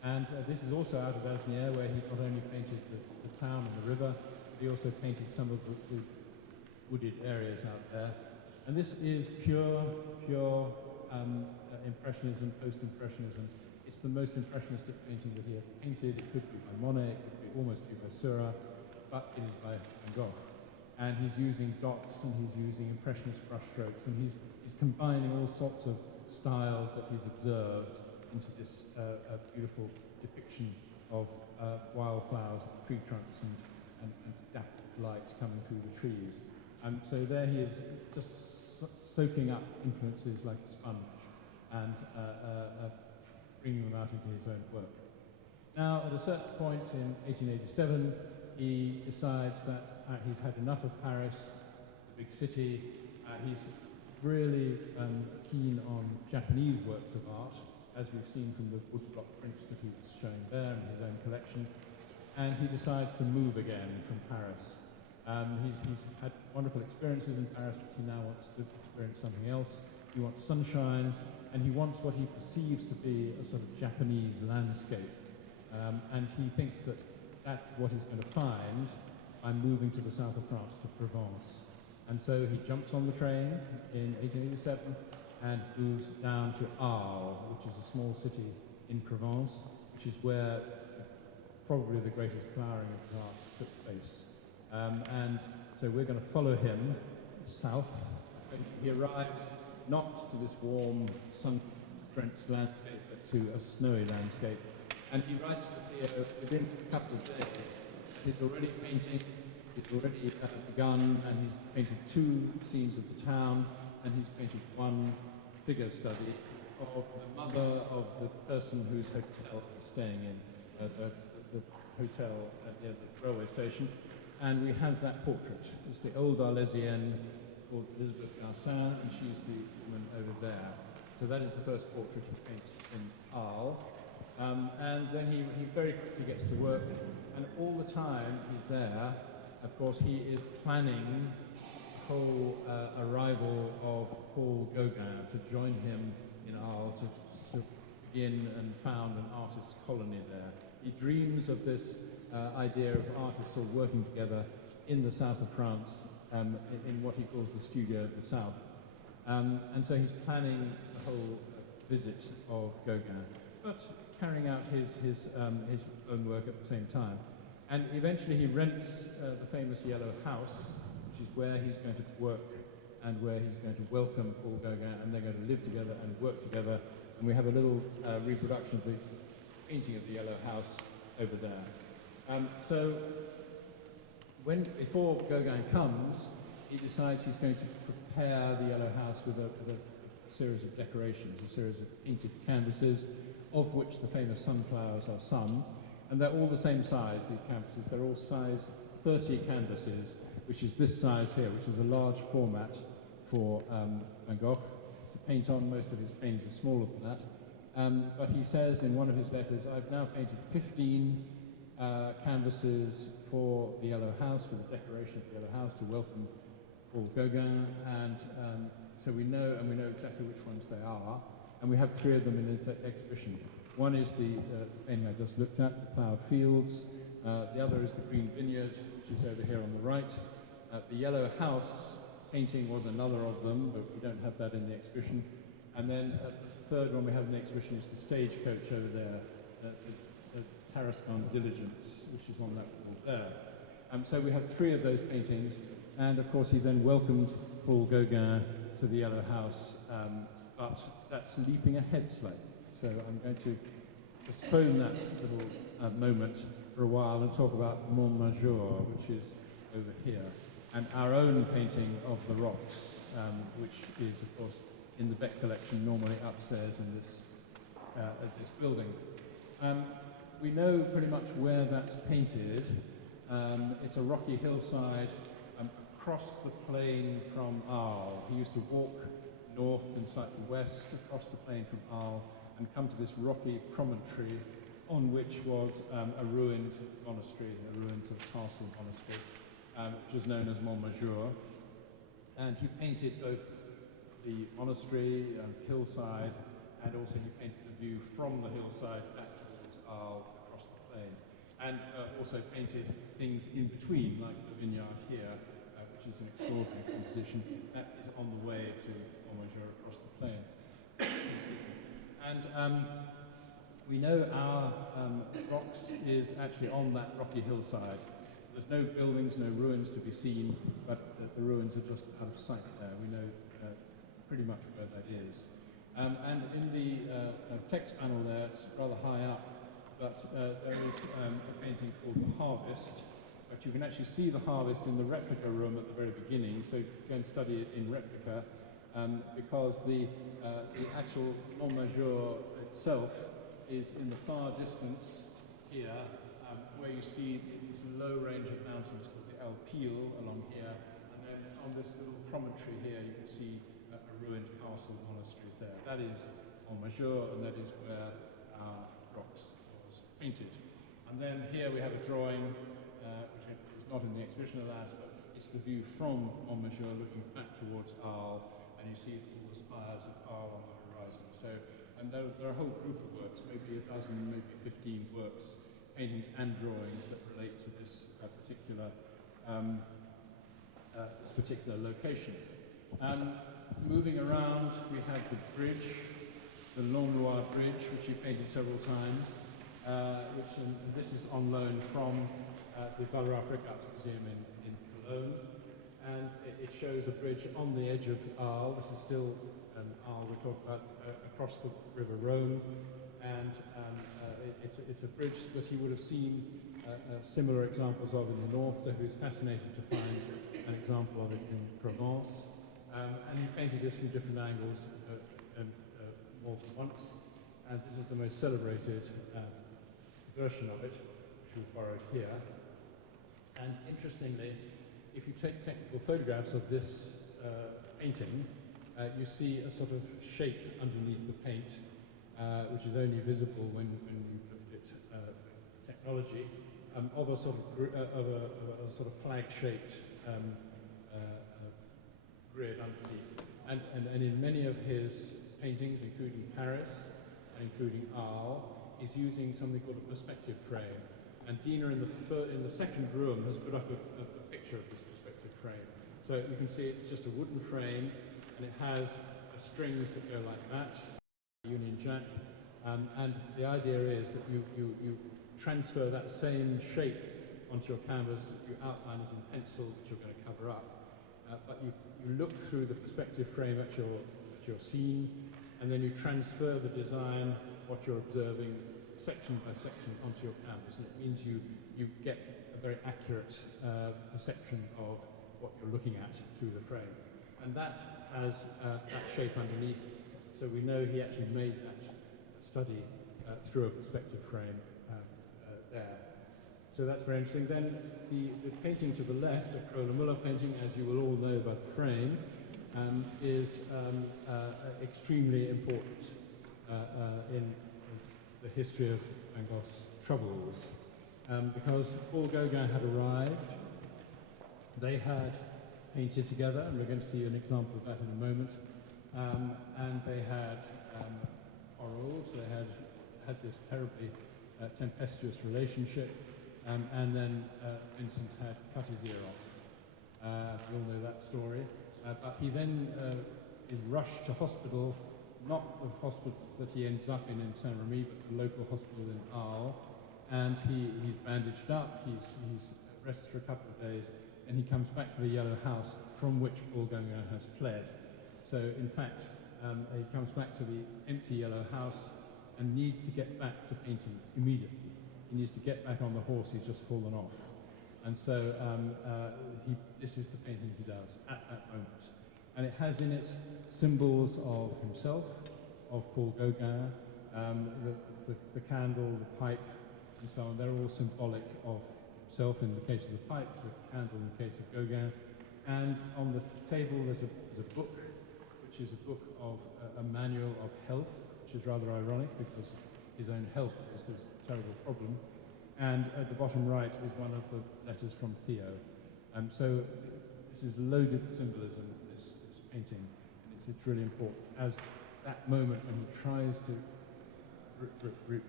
And this is also out of Asnières, where he not only painted the town and the river, but he also painted some of the wooded areas out there. And this is pure Impressionism, post-Impressionism. It's the most impressionistic painting that he ever painted. It could be by Monet, it could be almost be by Seurat, but it is by Van Gogh. And he's using dots, and he's using impressionist brushstrokes, and he's combining all sorts of styles that he's observed into this beautiful depiction of wildflowers, tree trunks, and dappled light coming through the trees. And so there he is just soaking up influences like a sponge and bringing them out into his own work. Now, at a certain point in 1887, he decides that he's had enough of Paris, the big city. He's really keen on Japanese works of art, as we've seen from the woodblock prints that he was showing there in his own collection. And he decides to move again from Paris. He's had wonderful experiences in Paris, but he now wants to experience something else. He wants sunshine, and he wants what he perceives to be a sort of Japanese landscape. And he thinks that that's what he's going to find by moving to the south of France, to Provence. And so he jumps on the train in 1887 and moves down to Arles, which is a small city in Provence, which is where probably the greatest flowering of art took place. And so we're going to follow him south. He arrives not to this warm, sun-drenched landscape, but to a snowy landscape. And he writes that here, within a couple of days, he's already painting, he's already begun, and he's painted 2 scenes of the town, and he's painted 1 figure study of the mother of the person whose hotel he's staying in, the hotel near the railway station. And we have that portrait. It's the old Arlésienne called Elizabeth Garcin, and she's the woman over there. So that is the first portrait he paints in Arles. And then he very quickly gets to work, and all the time he's there, of course, he is planning the whole arrival of Paul Gauguin to join him in Arles to begin and found an artist colony there. He dreams of this idea of artists all working together in the south of France in what he calls the Studio of the South. And so he's planning the whole visit of Gauguin, but carrying out his own work at the same time. And eventually he rents the famous Yellow House, which is where he's going to work and where he's going to welcome Paul Gauguin, and they're going to live together and work together. And we have a little reproduction of the painting of the Yellow House over there. So before Gauguin comes, he decides he's going to prepare the Yellow House with a series of decorations, a series of painted canvases, of which the famous sunflowers are some. And they're all the same size, these canvases. They're all size 30 canvases, which is this size here, which is a large format for Van Gogh to paint on. Most of his paintings are smaller than that. But he says in one of his letters, I've now painted 15 canvases for the Yellow House, for the decoration of the Yellow House, to welcome Paul Gauguin. And so we know exactly which ones they are. And we have 3 of them in its exhibition. One is the painting I just looked at, the ploughed fields. The other is the green vineyard, which is over here on the right. The Yellow House painting was another of them, but we don't have that in the exhibition. And then the third one we have in the exhibition is the stagecoach over there, the Tarascon Diligence, which is on that wall there. So we have 3 of those paintings, and of course he then welcomed Paul Gauguin to the Yellow House, but that's leaping ahead slightly. So I'm going to postpone that little moment for a while and talk about Montmartre, which is over here, and our own painting of the rocks, which is, of course, in the Beck collection, normally upstairs in this building. We know pretty much where that's painted. It's a rocky hillside across the plain from Arles. He used to walk north and slightly west across the plain from Arles and come to this rocky promontory on which was a ruined monastery, the ruins of a castle monastery, which was known as Montmartre. And he painted both the monastery, hillside, and also he painted the view from the hillside back towards Arles across the plain. And also painted things in between, like the vineyard here, which is an extraordinary composition. That is on the way to Montmartre across the plain. And we know our rocks is actually on that rocky hillside. There's no buildings, no ruins to be seen, but the ruins are just out of sight there. We know pretty much where that is. And in the text panel there, it's rather high up, but there is a painting called The Harvest, but you can actually see the harvest in the replica room at the very beginning, so go and study it in replica, because the actual Montmartre itself is in the far distance here, where you see these low range of mountains called the Alpilles along here, and then on this little promontory here you can see a ruined castle monastery there. That is Montmartre, and that is where our rocks was painted. And then here we have a drawing, which is not in the exhibition alas, but it's the view from Montmartre looking back towards Arles, and you see all the spires of Arles on the horizon. So, and there are a whole group of works, maybe a dozen, maybe 15 works, paintings and drawings that relate to this particular location. Moving around, we have the bridge, the Langlois Bridge, which he painted several times, and this is on loan from the Valera-Fricat's Museum in Cologne, and it shows a bridge on the edge of Arles. This is still Arles we're talking about, across the River Rhone, and it's a bridge that he would have seen similar examples of in the north, so he was fascinated to find an example of it in Provence. And he painted this from different angles more than once, and this is the most celebrated version of it, which we've borrowed here. And interestingly, if you take technical photographs of this painting, you see a sort of shape underneath the paint, which is only visible when you look at it with technology, of a sort of flag-shaped grid underneath. And in many of his paintings, including Paris and including Arles, he's using something called a perspective frame. And Dina in the second room has put up a picture of this perspective frame. So you can see it's just a wooden frame, and it has strings that go like that, Union Jack, and the idea is that you transfer that same shape onto your canvas, you outline it in pencil, which you're going to cover up, but you look through the perspective frame at your scene, and then you transfer the design, what you're observing, section by section onto your canvas, and it means you get a very accurate perception of what you're looking at through the frame. And that has that shape underneath, so we know he actually made that study through a perspective frame there. So that's very interesting. Then the painting to the left, a Kröller-Müller painting, as you will all know by the frame, is extremely important in the history of Van Gogh's troubles, because Paul Gauguin had arrived. They had painted together, and we're going to see an example of that in a moment, and they had quarreled. They had this terribly tempestuous relationship, and then Vincent had cut his ear off. We all know that story. But he then is rushed to hospital, not the hospital that he ends up in Saint-Rémy, but the local hospital in Arles, and he's bandaged up, he's rested for a couple of days, and he comes back to the Yellow House from which Paul Gauguin has fled. So in fact, he comes back to the empty Yellow House and needs to get back to painting immediately. He needs to get back on the horse he's just fallen off. And so this is the painting he does at that moment. And it has in it symbols of himself, of Paul Gauguin, the candle, the pipe, and so on. They're all symbolic of himself in the case of the pipe, the candle in the case of Gauguin. And on the table there's a book, which is a book of a manual of health, which is rather ironic because his own health is this terrible problem. And at the bottom right is one of the letters from Theo. So this is loaded with symbolism, this painting, and it's really important. As that moment when he tries to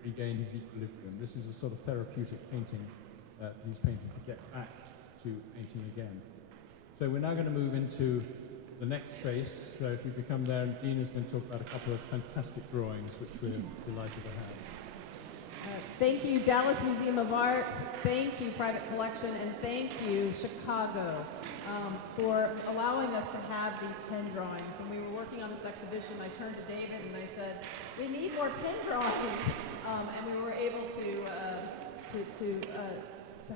regain his equilibrium. This is a sort of therapeutic painting he's painted to get back to painting again. So we're now going to move into the next space. So if we could come there, and Dina's going to talk about a couple of fantastic drawings, which we're delighted to have. Thank you, Dallas Museum of Art. Thank you, Private Collection, and thank you, Chicago, for allowing us to have these pen drawings. When we were working on this exhibition, I turned to David and I said, "We need more pen drawings," and we were able to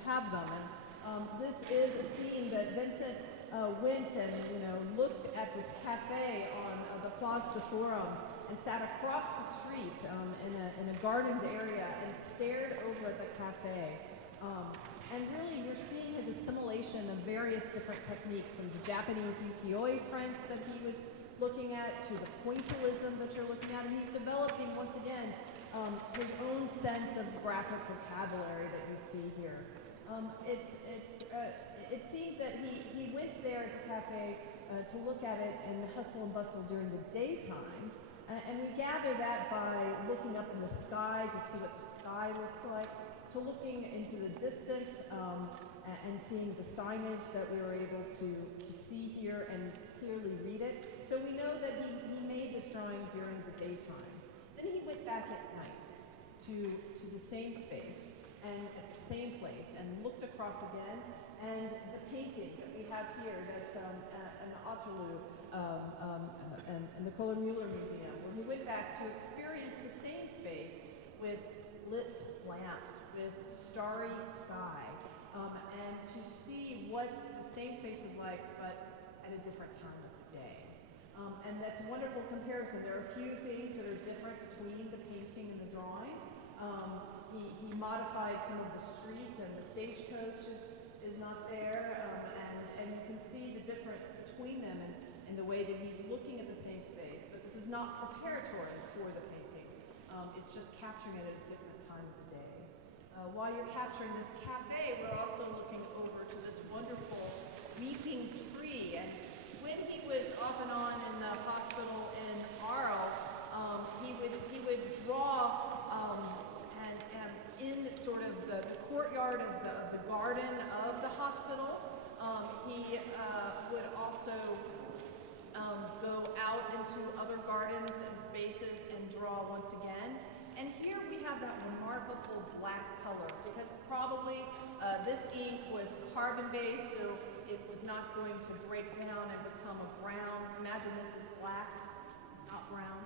have them. And this is a scene that Vincent went and looked at this cafe on the Place de Forum and sat across the street in a gardened area and stared over at the cafe. And really you're seeing his assimilation of various different techniques, from the Japanese ukiyo-e prints that he was looking at to the pointillism that you're looking at, and he's developing once again his own sense of graphic vocabulary that you see here. It seems that he went there at the cafe to look at it in the hustle and bustle during the daytime. And we gather that by looking up in the sky to see what the sky looks like, to looking into the distance and seeing the signage that we were able to see here and clearly read it. So we know that he made this drawing during the daytime. Then he went back at night to the same space and at the same place and looked across again. And the painting that we have here, that's an Otterloo and the Kohler-Mueller Museum, where he went back to experience the same space with lit lamps, with starry sky, and to see what the same space was like, but at a different time of the day. And that's a wonderful comparison. There are a few things that are different between the painting and the drawing. He modified some of the street, and the stagecoach is not there, and you can see the difference between them and the way that he's looking at the same space. But this is not preparatory for the painting. It's just capturing it at a different time of the day. While you're capturing this cafe, we're also looking over to this wonderful weeping tree. And when he was off and on in the hospital in Arles, he would draw and in sort of the courtyard of the garden of the hospital. He would also go out into other gardens and spaces and draw once again. And here we have that remarkable black color, because probably this ink was carbon-based, so it was not going to break down and become a brown. Imagine this is black, not brown.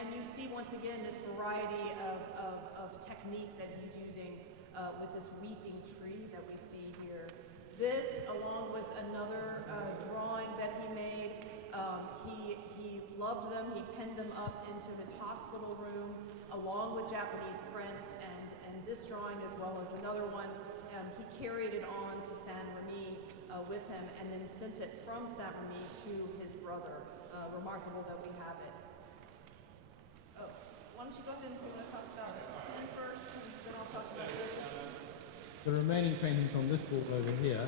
And you see once again this variety of technique that he's using with this weeping tree that we see here. This, along with another drawing that he made, he loved them. He penned them up into his hospital room, along with Japanese prints, and this drawing as well as another one. He carried it on to Saint-Rémy with him, and then sent it from Saint-Rémy to his brother. Remarkable that we have it. Oh, why don't you go ahead and talk about him first, and then I'll talk about this. The remaining paintings on this wall over here,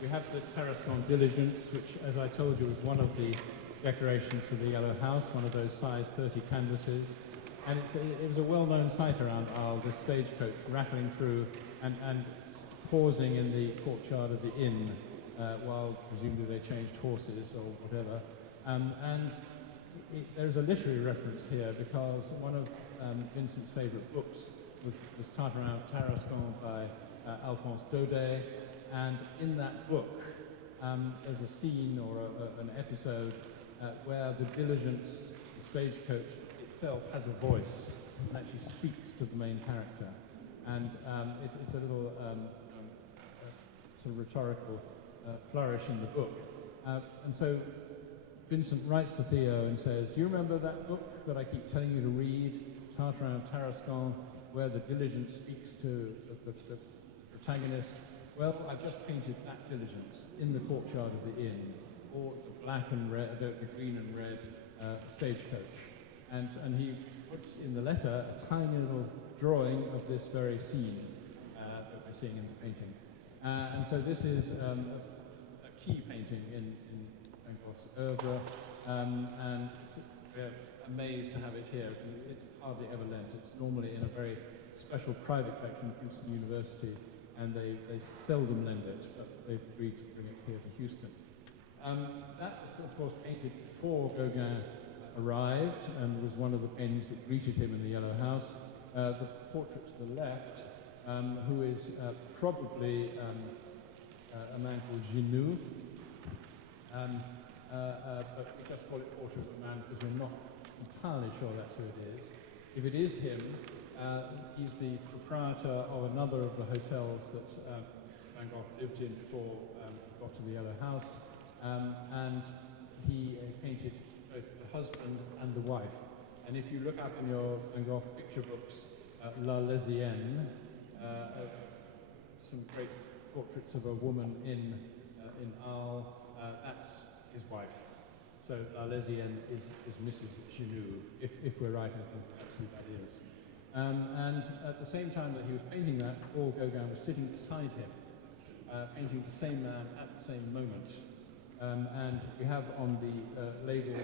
we have the Tarascon diligence, which, as I told you, was one of the decorations for the Yellow House, one of those size 30 canvases. And it was a well-known sight around Arles, this stagecoach rattling through and pausing in the courtyard of the inn while presumably they changed horses or whatever. There's a literary reference here, because one of Vincent's favourite books was Tarascon by Alphonse Daudet, and in that book there's a scene or an episode where the diligence, the stagecoach itself, has a voice and actually speaks to the main character. And it's a little sort of rhetorical flourish in the book. And so Vincent writes to Theo and says, "Do you remember that book that I keep telling you to read, Tartarin of Tarascon, where the diligence speaks to the protagonist?" Well, I've just painted that diligence in the courtyard of the inn, or the black and red, the green and red stagecoach. And he puts in the letter a tiny little drawing of this very scene that we're seeing in the painting. And so this is a key painting in Van Gogh's oeuvre, and we're amazed to have it here because it's hardly ever lent. It's normally in a very special private collection at Princeton University, and they seldom lend it, but they've agreed to bring it here to Houston. That was, of course, painted before Gauguin arrived, and was one of the paintings that greeted him in the Yellow House. The portrait to the left, who is probably a man called Ginoux, but we just call it Portrait of a Man because we're not entirely sure that's who it is. If it is him, he's the proprietor of another of the hotels that Van Gogh lived in before he got to the Yellow House, and he painted both the husband and the wife. And if you look up in your Van Gogh picture books, La Lésienne, some great portraits of a woman in Arles, that's his wife. So La Lésienne is Mrs. Ginoux, if we're right, I think that's who that is. And at the same time that he was painting that, Paul Gauguin was sitting beside him, painting the same man at the same moment. And we have on the label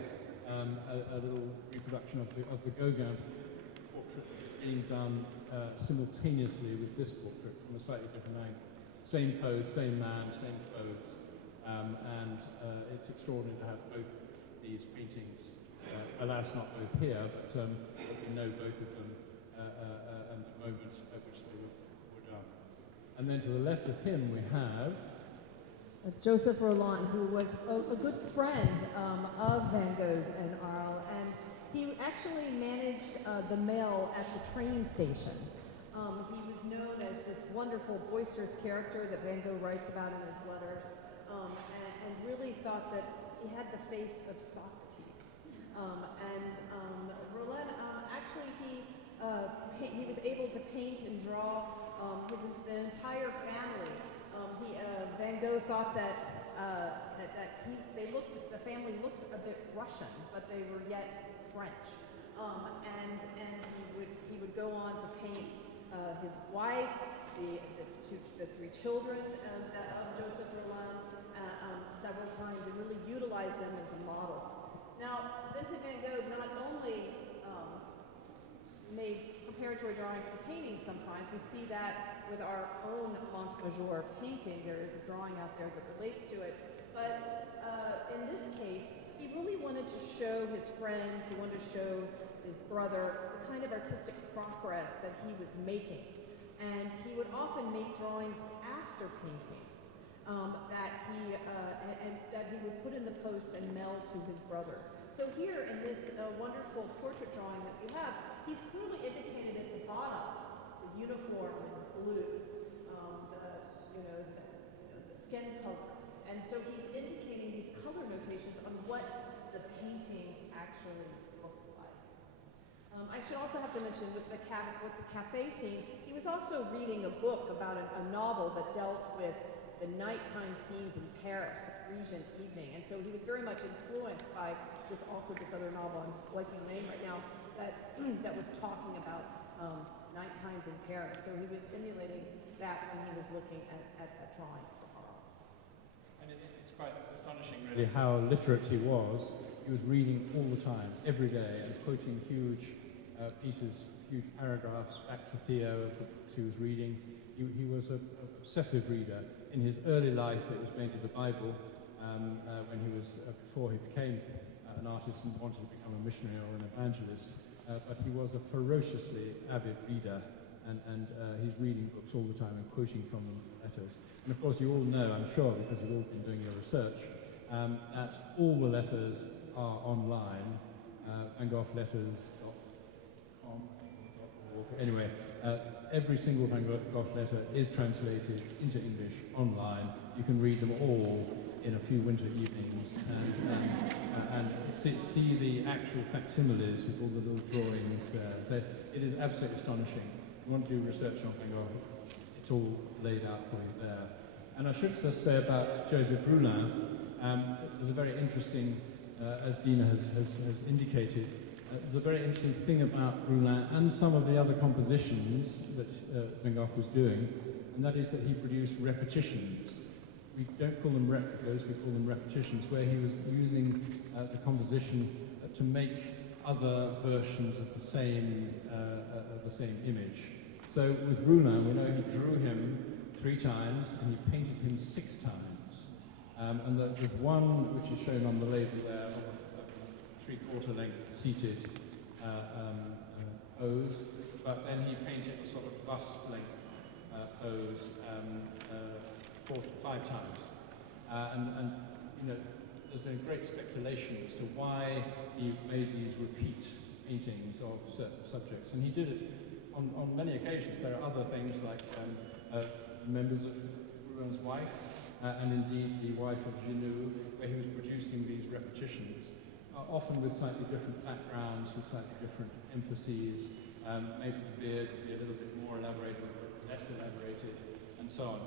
a little reproduction of the Gauguin portrait being done simultaneously with this portrait from a slightly different angle. Same pose, same man, same clothes, and it's extraordinary to have both these paintings. Alas, not both here, but we know both of them and the moment at which they were done. And then to the left of him we have Joseph Roland, who was a good friend of Van Gogh's in Arles, and he actually managed the mail at the train station. He was known as this wonderful, boisterous character that Van Gogh writes about in his letters, and really thought that he had the face of Socrates. Roland, actually, he was able to paint and draw the entire family. Van Gogh thought that the family looked a bit Russian, but they were yet French. And he would go on to paint his wife, the three children of Joseph Roland several times, and really utilize them as a model. Now, Vincent van Gogh not only made preparatory drawings for painting sometimes. We see that with our own Montmartre painting. There is a drawing out there that relates to it. But in this case, he really wanted to show his friends, he wanted to show his brother the kind of artistic progress that he was making. And he would often make drawings after paintings that he would put in the post and mail to his brother. So here in this wonderful portrait drawing that we have, he's clearly indicated at the bottom, the uniform is blue, the skin color. And so he's indicating these color notations on what the painting actually looked like. I should also have to mention with the cafe scene, he was also reading a book about a novel that dealt with the nighttime scenes in Paris, the Parisian evening. And so he was very much influenced by this other novel, I'm blanking on the name right now, that was talking about night times in Paris. So he was emulating that when he was looking at that drawing for art. And it's quite astonishing, really, how literate he was. He was reading all the time, every day, and quoting huge pieces, huge paragraphs back to Theo of the books he was reading. He was an obsessive reader. In his early life, it was mainly the Bible. When he was, before he became an artist and wanted to become a missionary or an evangelist, but he was a ferociously avid reader, and he's reading books all the time and quoting from them letters. And of course, you all know, I'm sure, because you've all been doing your research, that all the letters are online, VanGoghLetters.com. Anyway, every single Van Gogh letter is translated into English online. You can read them all in a few winter evenings and see the actual facsimiles with all the little drawings there. It is absolutely astonishing. If you want to do research on Van Gogh, it's all laid out for you there. And I should just say about Joseph Roulin, there's a very interesting, as Dina has indicated, there's a very interesting thing about Roulin and some of the other compositions that Van Gogh was doing, and that is that he produced repetitions. We don't call them replicas, we call them repetitions, where he was using the composition to make other versions of the same image. So with Roulin, we know he drew him 3 times and he painted him 6 times. And there's one which is shown on the label there of a 3/4 length seated pose, but then he painted a sort of bust length pose 4 to 5 times. And you know, there's been great speculation as to why he made these repeat paintings of certain subjects, and he did it on many occasions. There are other things like members of Roulin's wife, and indeed the wife of Genoux, where he was producing these repetitions, often with slightly different backgrounds, with slightly different emphases. Maybe the beard would be a little bit more elaborated, or less elaborated, and so on.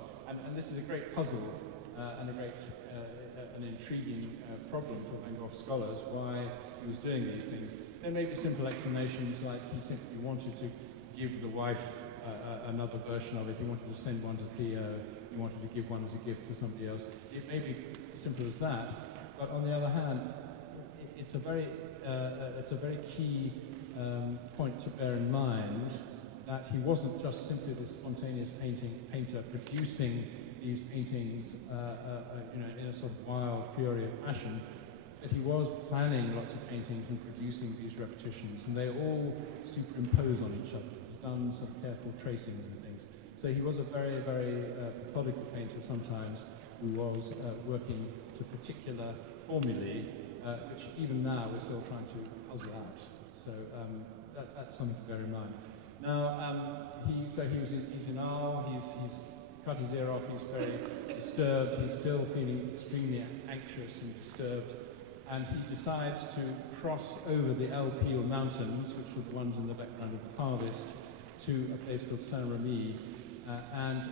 And this is a great puzzle and a great, an intriguing problem for Van Gogh scholars, why he was doing these things. There may be simple explanations, like he simply wanted to give the wife another version of it. He wanted to send one to Theo. He wanted to give one as a gift to somebody else. It may be as simple as that, but on the other hand, it's a very key point to bear in mind, that he wasn't just simply the spontaneous painter producing these paintings you know, in a sort of wild fury of passion, but he was planning lots of paintings and producing these repetitions, and they all superimpose on each other. He's done some careful tracings and things. So he was a very, very methodical painter sometimes, who was working to particular formulae, which even now we're still trying to puzzle out. So that's something to bear in mind. Now, he's in Arles, he's cut his ear off, he's very disturbed, he's still feeling extremely anxious and disturbed, and he decides to cross over the Alpilles Mountains, which were the ones in the background of the harvest, to a place called Saint-Rémy, and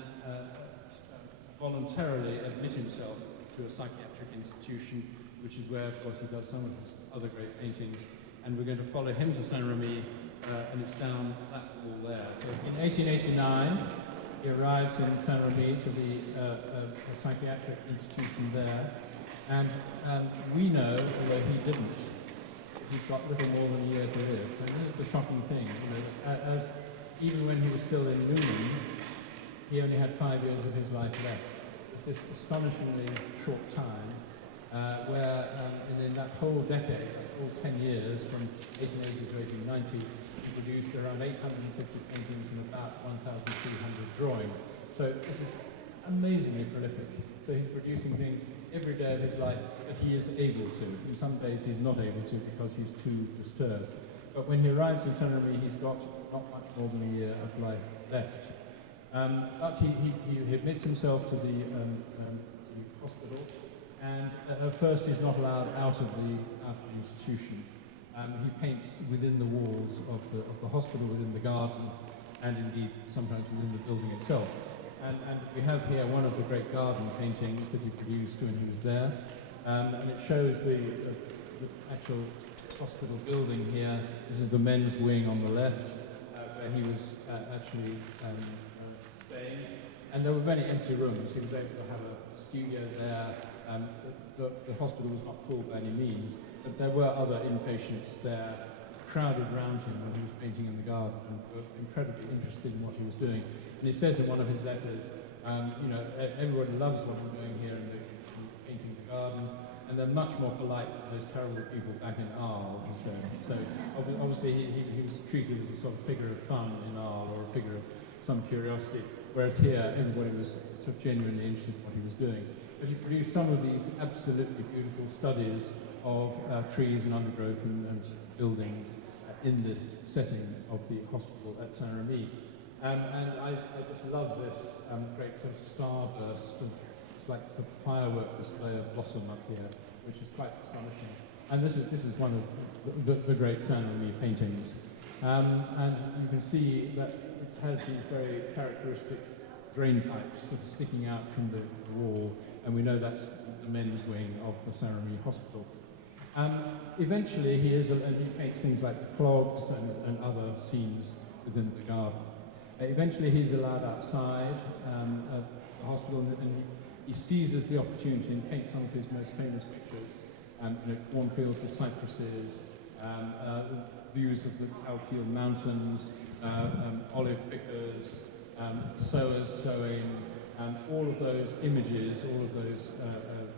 voluntarily admit himself to a psychiatric institution, which is where, of course, he does some of his other great paintings. And we're going to follow him to Saint-Rémy, and it's down that wall there. So in 1889, he arrives in Saint-Rémy to the psychiatric institution there, and we know, although he didn't, he's got little more than a year to live. And this is the shocking thing, you know, as even when he was still in Newman, he only had 5 years of his life left. It's this astonishingly short time where in that whole decade, all 10 years, from 1880 to 1890, he produced around 850 paintings and about 1,300 drawings. So this is amazingly prolific. So he's producing things every day of his life that he is able to. In some days he's not able to because he's too disturbed. But when he arrives in Saint-Rémy, he's got not much more than a year of life left. But he admits himself to the hospital, and at first he's not allowed out of the institution. He paints within the walls of the hospital, within the garden, and indeed sometimes within the building itself. And we have here one of the great garden paintings that he produced when he was there, and it shows the actual hospital building here. This is the men's wing on the left, where he was actually staying. And there were many empty rooms. He was able to have a studio there. The hospital was not full by any means, but there were other inpatients there, crowded around him when he was painting in the garden, and were incredibly interested in what he was doing. And he says in one of his letters, you know, everybody loves what I'm doing here in painting the garden, and they're much more polite than those terrible people back in Arles, he said. So obviously he was treated as a sort of figure of fun in Arles, or a figure of some curiosity, whereas here everybody was sort of genuinely interested in what he was doing. But he produced some of these absolutely beautiful studies of trees and undergrowth and buildings in this setting of the hospital at Saint-Rémy. And I just love this great sort of starburst. It's like some firework display of blossom up here, which is quite astonishing. And this is one of the great Saint-Rémy paintings. And you can see that it has these very characteristic drain pipes sort of sticking out from the wall, and we know that's the men's wing of the Saint-Rémy hospital. Eventually, and he paints things like clogs and other scenes within the garden. Eventually, he's allowed outside of the hospital, and he seizes the opportunity and paints some of his most famous pictures. Cornfields with cypresses, views of the Alpine mountains, olive pickers, sowers sowing, all of those images, all of those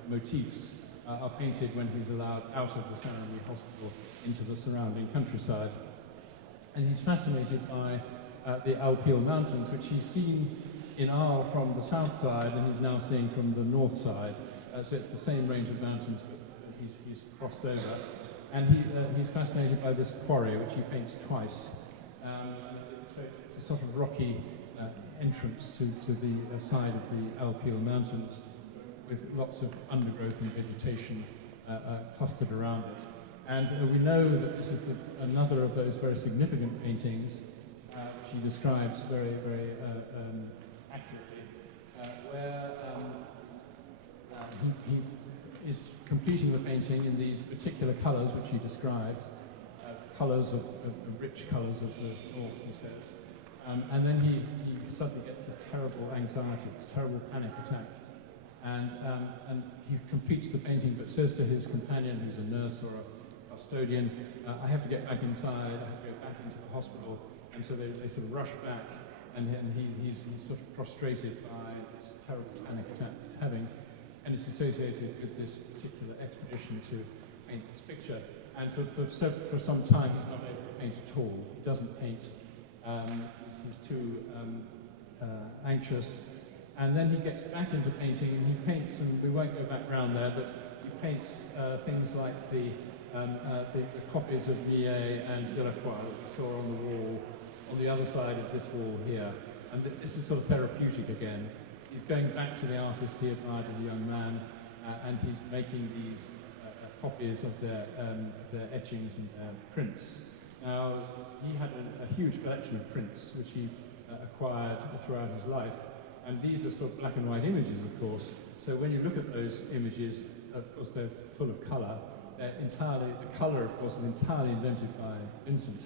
motifs are painted when he's allowed out of the Saint-Rémy hospital into the surrounding countryside. And he's fascinated by the Alpine mountains, which he's seen in Arles from the south side, and he's now seeing from the north side. So it's the same range of mountains, but he's crossed over. And he's fascinated by this quarry, which he paints twice. So it's a sort of rocky entrance to the side of the Alpine mountains, with lots of undergrowth and vegetation clustered around it. And we know that this is another of those very significant paintings, which he describes very, very accurately, where he is completing the painting in these particular colours which he describes, colours of rich colours of the north, he says. And then he suddenly gets this terrible anxiety, this terrible panic attack. And he completes the painting, but says to his companion, who's a nurse or a custodian, I have to get back inside, I have to go back into the hospital. And so they sort of rush back, and he's sort of prostrated by this terrible panic attack he's having. And it's associated with this particular expedition to paint this picture. And for some time, he's not able to paint at all. He doesn't paint. He's too anxious. And then he gets back into painting, and he paints, and we won't go back round there, but he paints things like the copies of Millet and Delacroix that we saw on the wall, on the other side of this wall here. And this is sort of therapeutic again. He's going back to the artists he admired as a young man, and he's making these copies of their etchings and prints. Now, he had a huge collection of prints, which he acquired throughout his life. And these are sort of black and white images, of course. So when you look at those images, of course, they're full of colour. The colour, of course, is entirely invented by Vincent.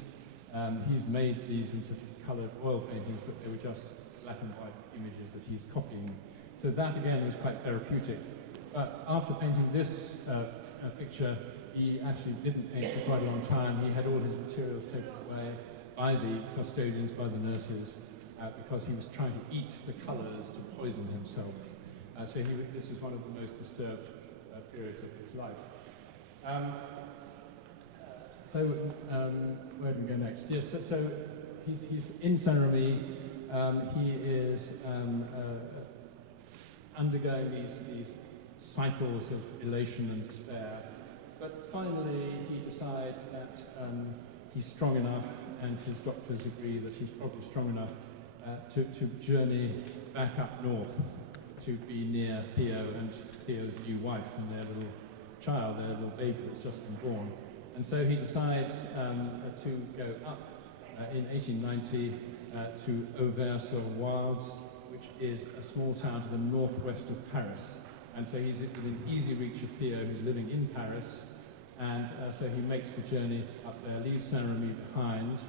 He's made these into coloured oil paintings, but they were just black and white images that he's copying. So that, again, was quite therapeutic. But after painting this picture, he actually didn't paint for quite a long time. He had all his materials taken away by the custodians, by the nurses, because he was trying to eat the colours to poison himself. So this was one of the most disturbed periods of his life. Where do we go next? Yes, so he's in Saint-Rémy. He is undergoing these cycles of elation and despair. But finally, he decides that he's strong enough, and his doctors agree that he's probably strong enough to journey back up north to be near Theo and Theo's new wife and their little child, their little baby that's just been born. And so he decides to go up in 1890 to Auvers-sur-Oise, which is a small town to the northwest of Paris. And so he's within easy reach of Theo, who's living in Paris. And so he makes the journey up there, leaves Saint-Rémy behind,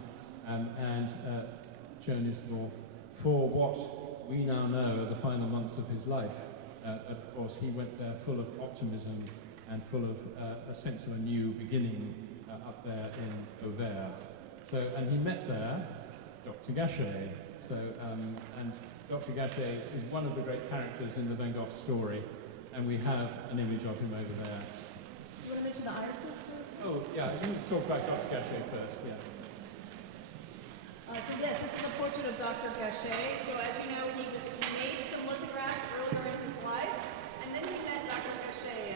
and journeys north for what we now know are the final months of his life. Of course, he went there full of optimism and full of a sense of a new beginning up there in Auvers. So, and he met there Dr. Gachet. So, and Dr. Gachet is one of the great characters in the Van Gogh story, and we have an image of him over there. You want to mention the Iverson? Oh, yeah, you can talk about Dr. Gachet first, yeah. So yes, this is a portrait of Dr. Gachet. So as you know, he made some lithographs earlier in his life, and then he met Dr. Gachet.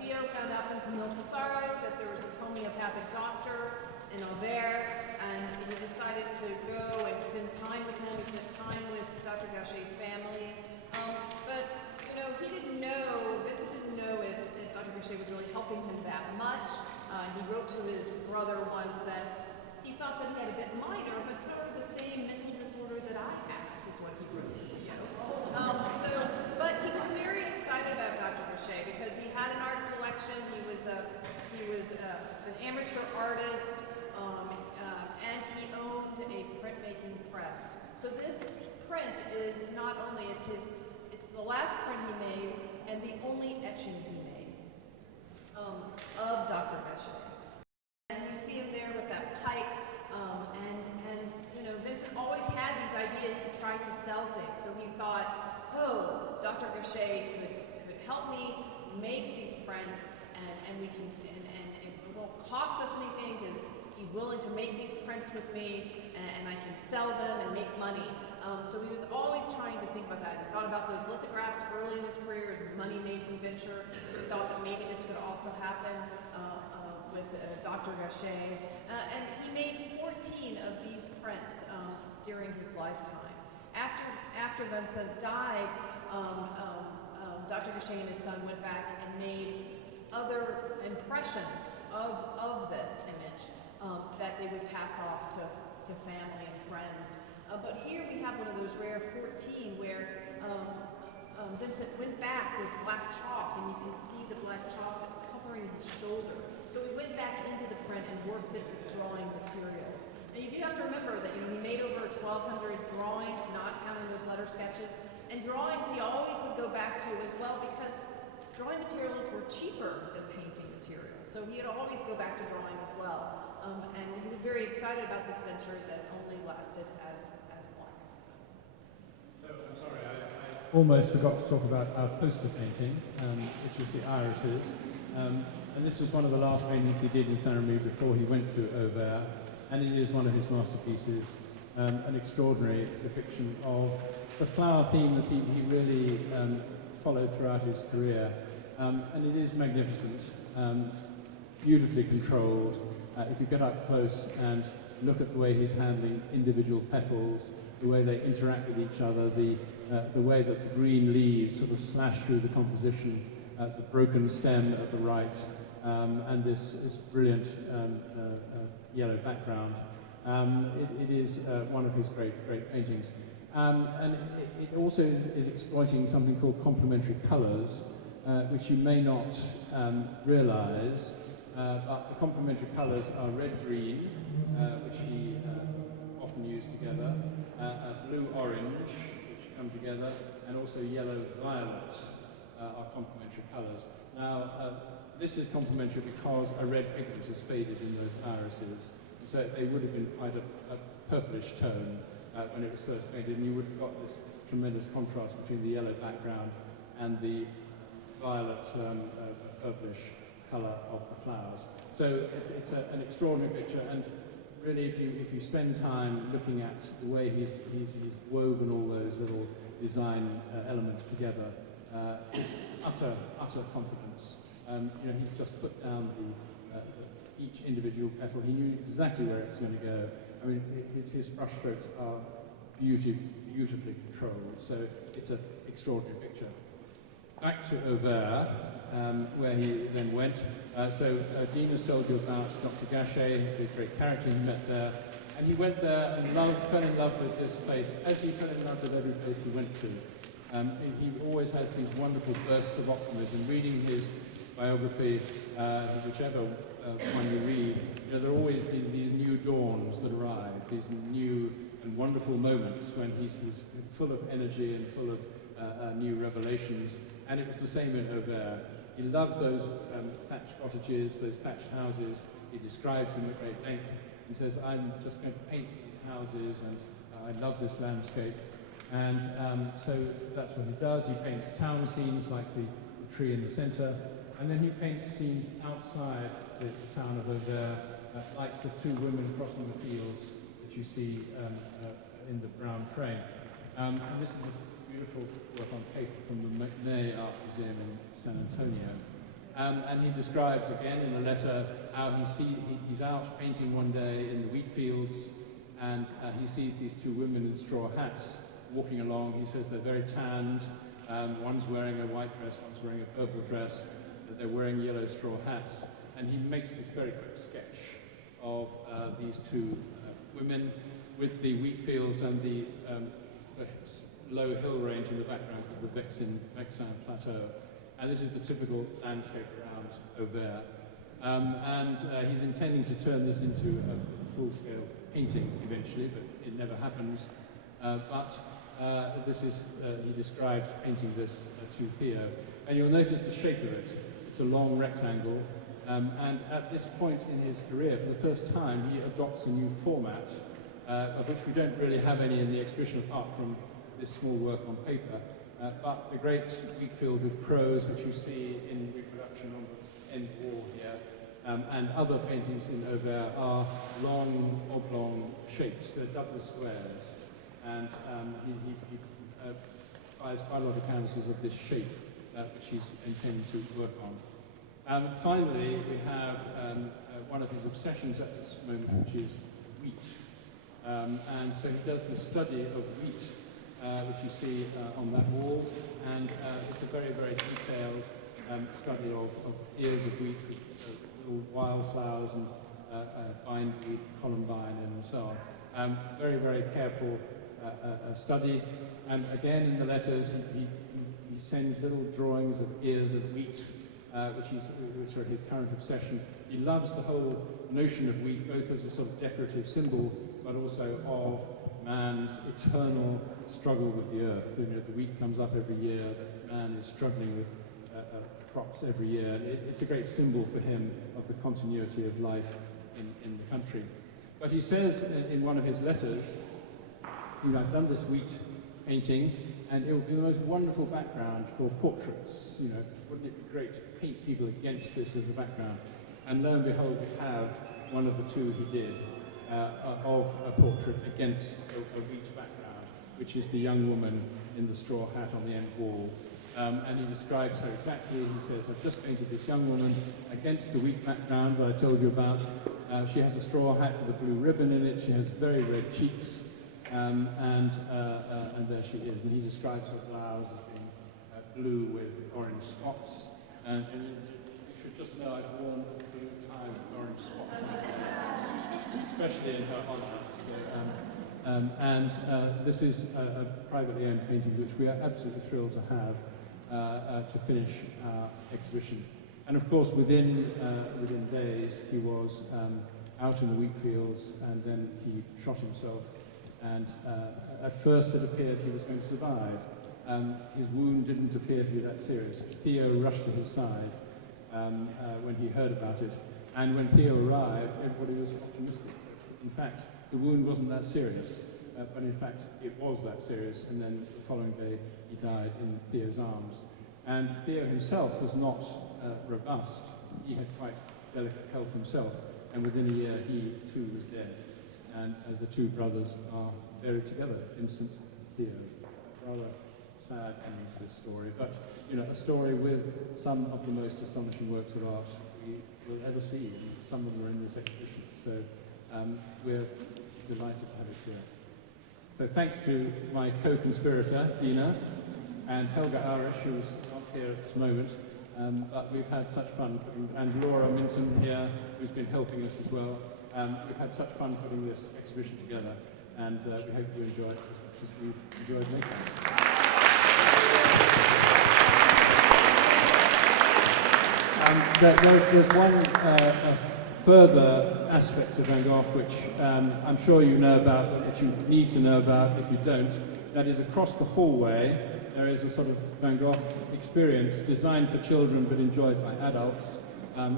Theo found out from Camille Pissarro that there was this homeopathic doctor in Auvers, and he decided to go and spend time with him. He spent time with Dr. Gachet's family. But, you know, Vincent didn't know if Dr. Gachet was really helping him that much. He wrote to his brother once that he thought that he had a bit minor, but sort of the same mental disorder that I have, is what he wrote to me. press. So this print is not only, it's the last print he made and the only etching he made of Dr. Bechet. And you see him there with that pipe, and you know, Vincent always had these ideas to try to sell things. So he thought, oh, Dr. Bechet could help me make these prints, and we can, and it won't cost us anything because he's willing to make these prints with me, and I can sell them and make money. So he was always trying to think about that. He thought about those lithographs early in his career as a money-making venture. He thought that maybe this could also happen with Dr. Bechet. And he made 14 of these prints during his lifetime. After Vincent died, Dr. Bechet and his son went back and made other impressions of this image that they would pass off to family and friends. But here we have one of those rare 14 where Vincent went back with black chalk, and you can see the black chalk that's covering his shoulder. So he went back into the print and worked it with drawing materials. And you do have to remember that he made over 1,200 drawings, not counting those letter sketches. And drawings he always would go back to as well because drawing materials were cheaper than painting materials. So he'd always go back to drawing as well. And he was very excited about this venture that only lasted as one. So, I'm sorry, I almost forgot to talk about our poster painting, which is the irises. And this was one of the last paintings he did in Saint-Rémy before he went to Auvers, and it is one of his masterpieces, an extraordinary depiction of the flower theme that he really followed throughout his career. And it is magnificent, beautifully controlled. If you get up close and look at the way he's handling individual petals, the way they interact with each other, the way that the green leaves sort of slash through the composition, the broken stem at the right, and this brilliant yellow background. It is one of his great paintings. And it also is exploiting something called complementary colours, which you may not realise, but the complementary colours are red-green, which he often used together, blue-orange, which come together, and also yellow-violet are complementary colours. Now, this is complementary because a red pigment has faded in those irises, so they would have been quite a purplish tone when it was first painted, and you would have got this tremendous contrast between the yellow background and the violet purplish colour of the flowers. So it's an extraordinary picture, and really if you spend time looking at the way he's woven all those little design elements together, it's utter confidence. He's just put down each individual petal. He knew exactly where it was going to go. I mean, his brush strokes are beautifully controlled, so it's an extraordinary picture. Back to Auvers, where he then went. Dean has told you about Dr. Gachet, the great character he met there, and he went there and fell in love with this place, as he fell in love with every place he went to. He always has these wonderful bursts of optimism. Reading his biography, whichever one you read, there are always these new dawns that arrive, these new and wonderful moments when he's full of energy and full of new revelations. And it was the same in Auvers. He loved those thatched cottages, those thatched houses. He describes them at great length and says, I'm just going to paint these houses, and I love this landscape. And so that's what he does. He paints town scenes like the tree in the centre, and then he paints scenes outside the town of Auvers, like the two women crossing the fields that you see in the brown frame. And this is a beautiful work on paper from the May Art Museum in San Antonio. And he describes again in a letter how he's out painting one day in the wheat fields, and he sees these two women in straw hats walking along. He says they're very tanned. One's wearing a white dress, one's wearing a purple dress. They're wearing yellow straw hats. And he makes this very quick sketch of these two women with the wheat fields and the low hill range in the background of the Vexin Plateau. And this is the typical landscape around Auvers. And he's intending to turn this into a full-scale painting eventually, but it never happens. This is, he describes painting this to Theo, and you'll notice the shape of it. It's a long rectangle, and at this point in his career, for the first time, he adopts a new format, of which we don't really have any in the exhibition apart from this small work on paper. But the great wheat field with crows, which you see in reproduction on the end wall here, and other paintings in Auvers are long, oblong shapes. They're double squares. And he buys quite a lot of canvases of this shape, which he's intending to work on. Finally, we have one of his obsessions at this moment, which is wheat. And so he does the study of wheat, which you see on that wall, and it's a very, very detailed study of ears of wheat with little wildflowers and bindweed, columbine, and so on. Very, very careful study, and again in the letters he sends little drawings of ears of wheat, which are his current obsession. He loves the whole notion of wheat, both as a sort of decorative symbol, but also of man's eternal struggle with the earth. You know, the wheat comes up every year, that man is struggling with crops every year. It's a great symbol for him of the continuity of life in the country. But he says in one of his letters, you know, I've done this wheat painting, and it would be the most wonderful background for portraits. You know, wouldn't it be great to paint people against this as a background? And lo and behold, we have one of the two he did of a portrait against a wheat background, which is the young woman in the straw hat on the end wall. And he describes her exactly. He says, I've just painted this young woman against the wheat background that I told you about. She has a straw hat with a blue ribbon in it. She has very red cheeks. And there she is. And he describes her blouse as being blue with orange spots. And you should just know I've worn a blue tie with orange spots, especially in her honor. So, this is a privately owned painting which we are absolutely thrilled to have to finish our exhibition. And of course, within days, he was out in the wheat fields, and then he shot himself. And at first it appeared he was going to survive. His wound didn't appear to be that serious. Theo rushed to his side when he heard about it. And when Theo arrived, everybody was optimistic. In fact, the wound wasn't that serious, but in fact it was that serious. And then the following day he died in Theo's arms. And Theo himself was not robust. He had quite delicate health himself. And within a year he too was dead. And the two brothers are buried together, Vincent and Theo. Rather sad ending to this story, but you know, a story with some of the most astonishing works of art we will ever see. Some of them are in this exhibition, so we're delighted to have it here. So thanks to my co-conspirator, Dina, and Helga Arish, who's not here at this moment, but we've had such fun, and Laura Minton here, who's been helping us as well. We've had such fun putting this exhibition together, and we hope you enjoy it as much as we've enjoyed making it. There's one further aspect of Van Gogh which I'm sure you know about, but which you need to know about if you don't. That is, across the hallway there is a sort of Van Gogh experience designed for children but enjoyed by adults,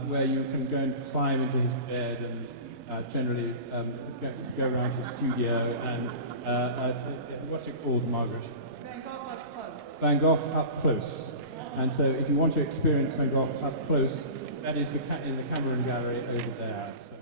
where you can go and climb into his bed and generally go around his studio and what's it called, Margaret? Van Gogh up close. Van Gogh up close. And so if you want to experience Van Gogh up close, that is in the Cameron Gallery over there. So.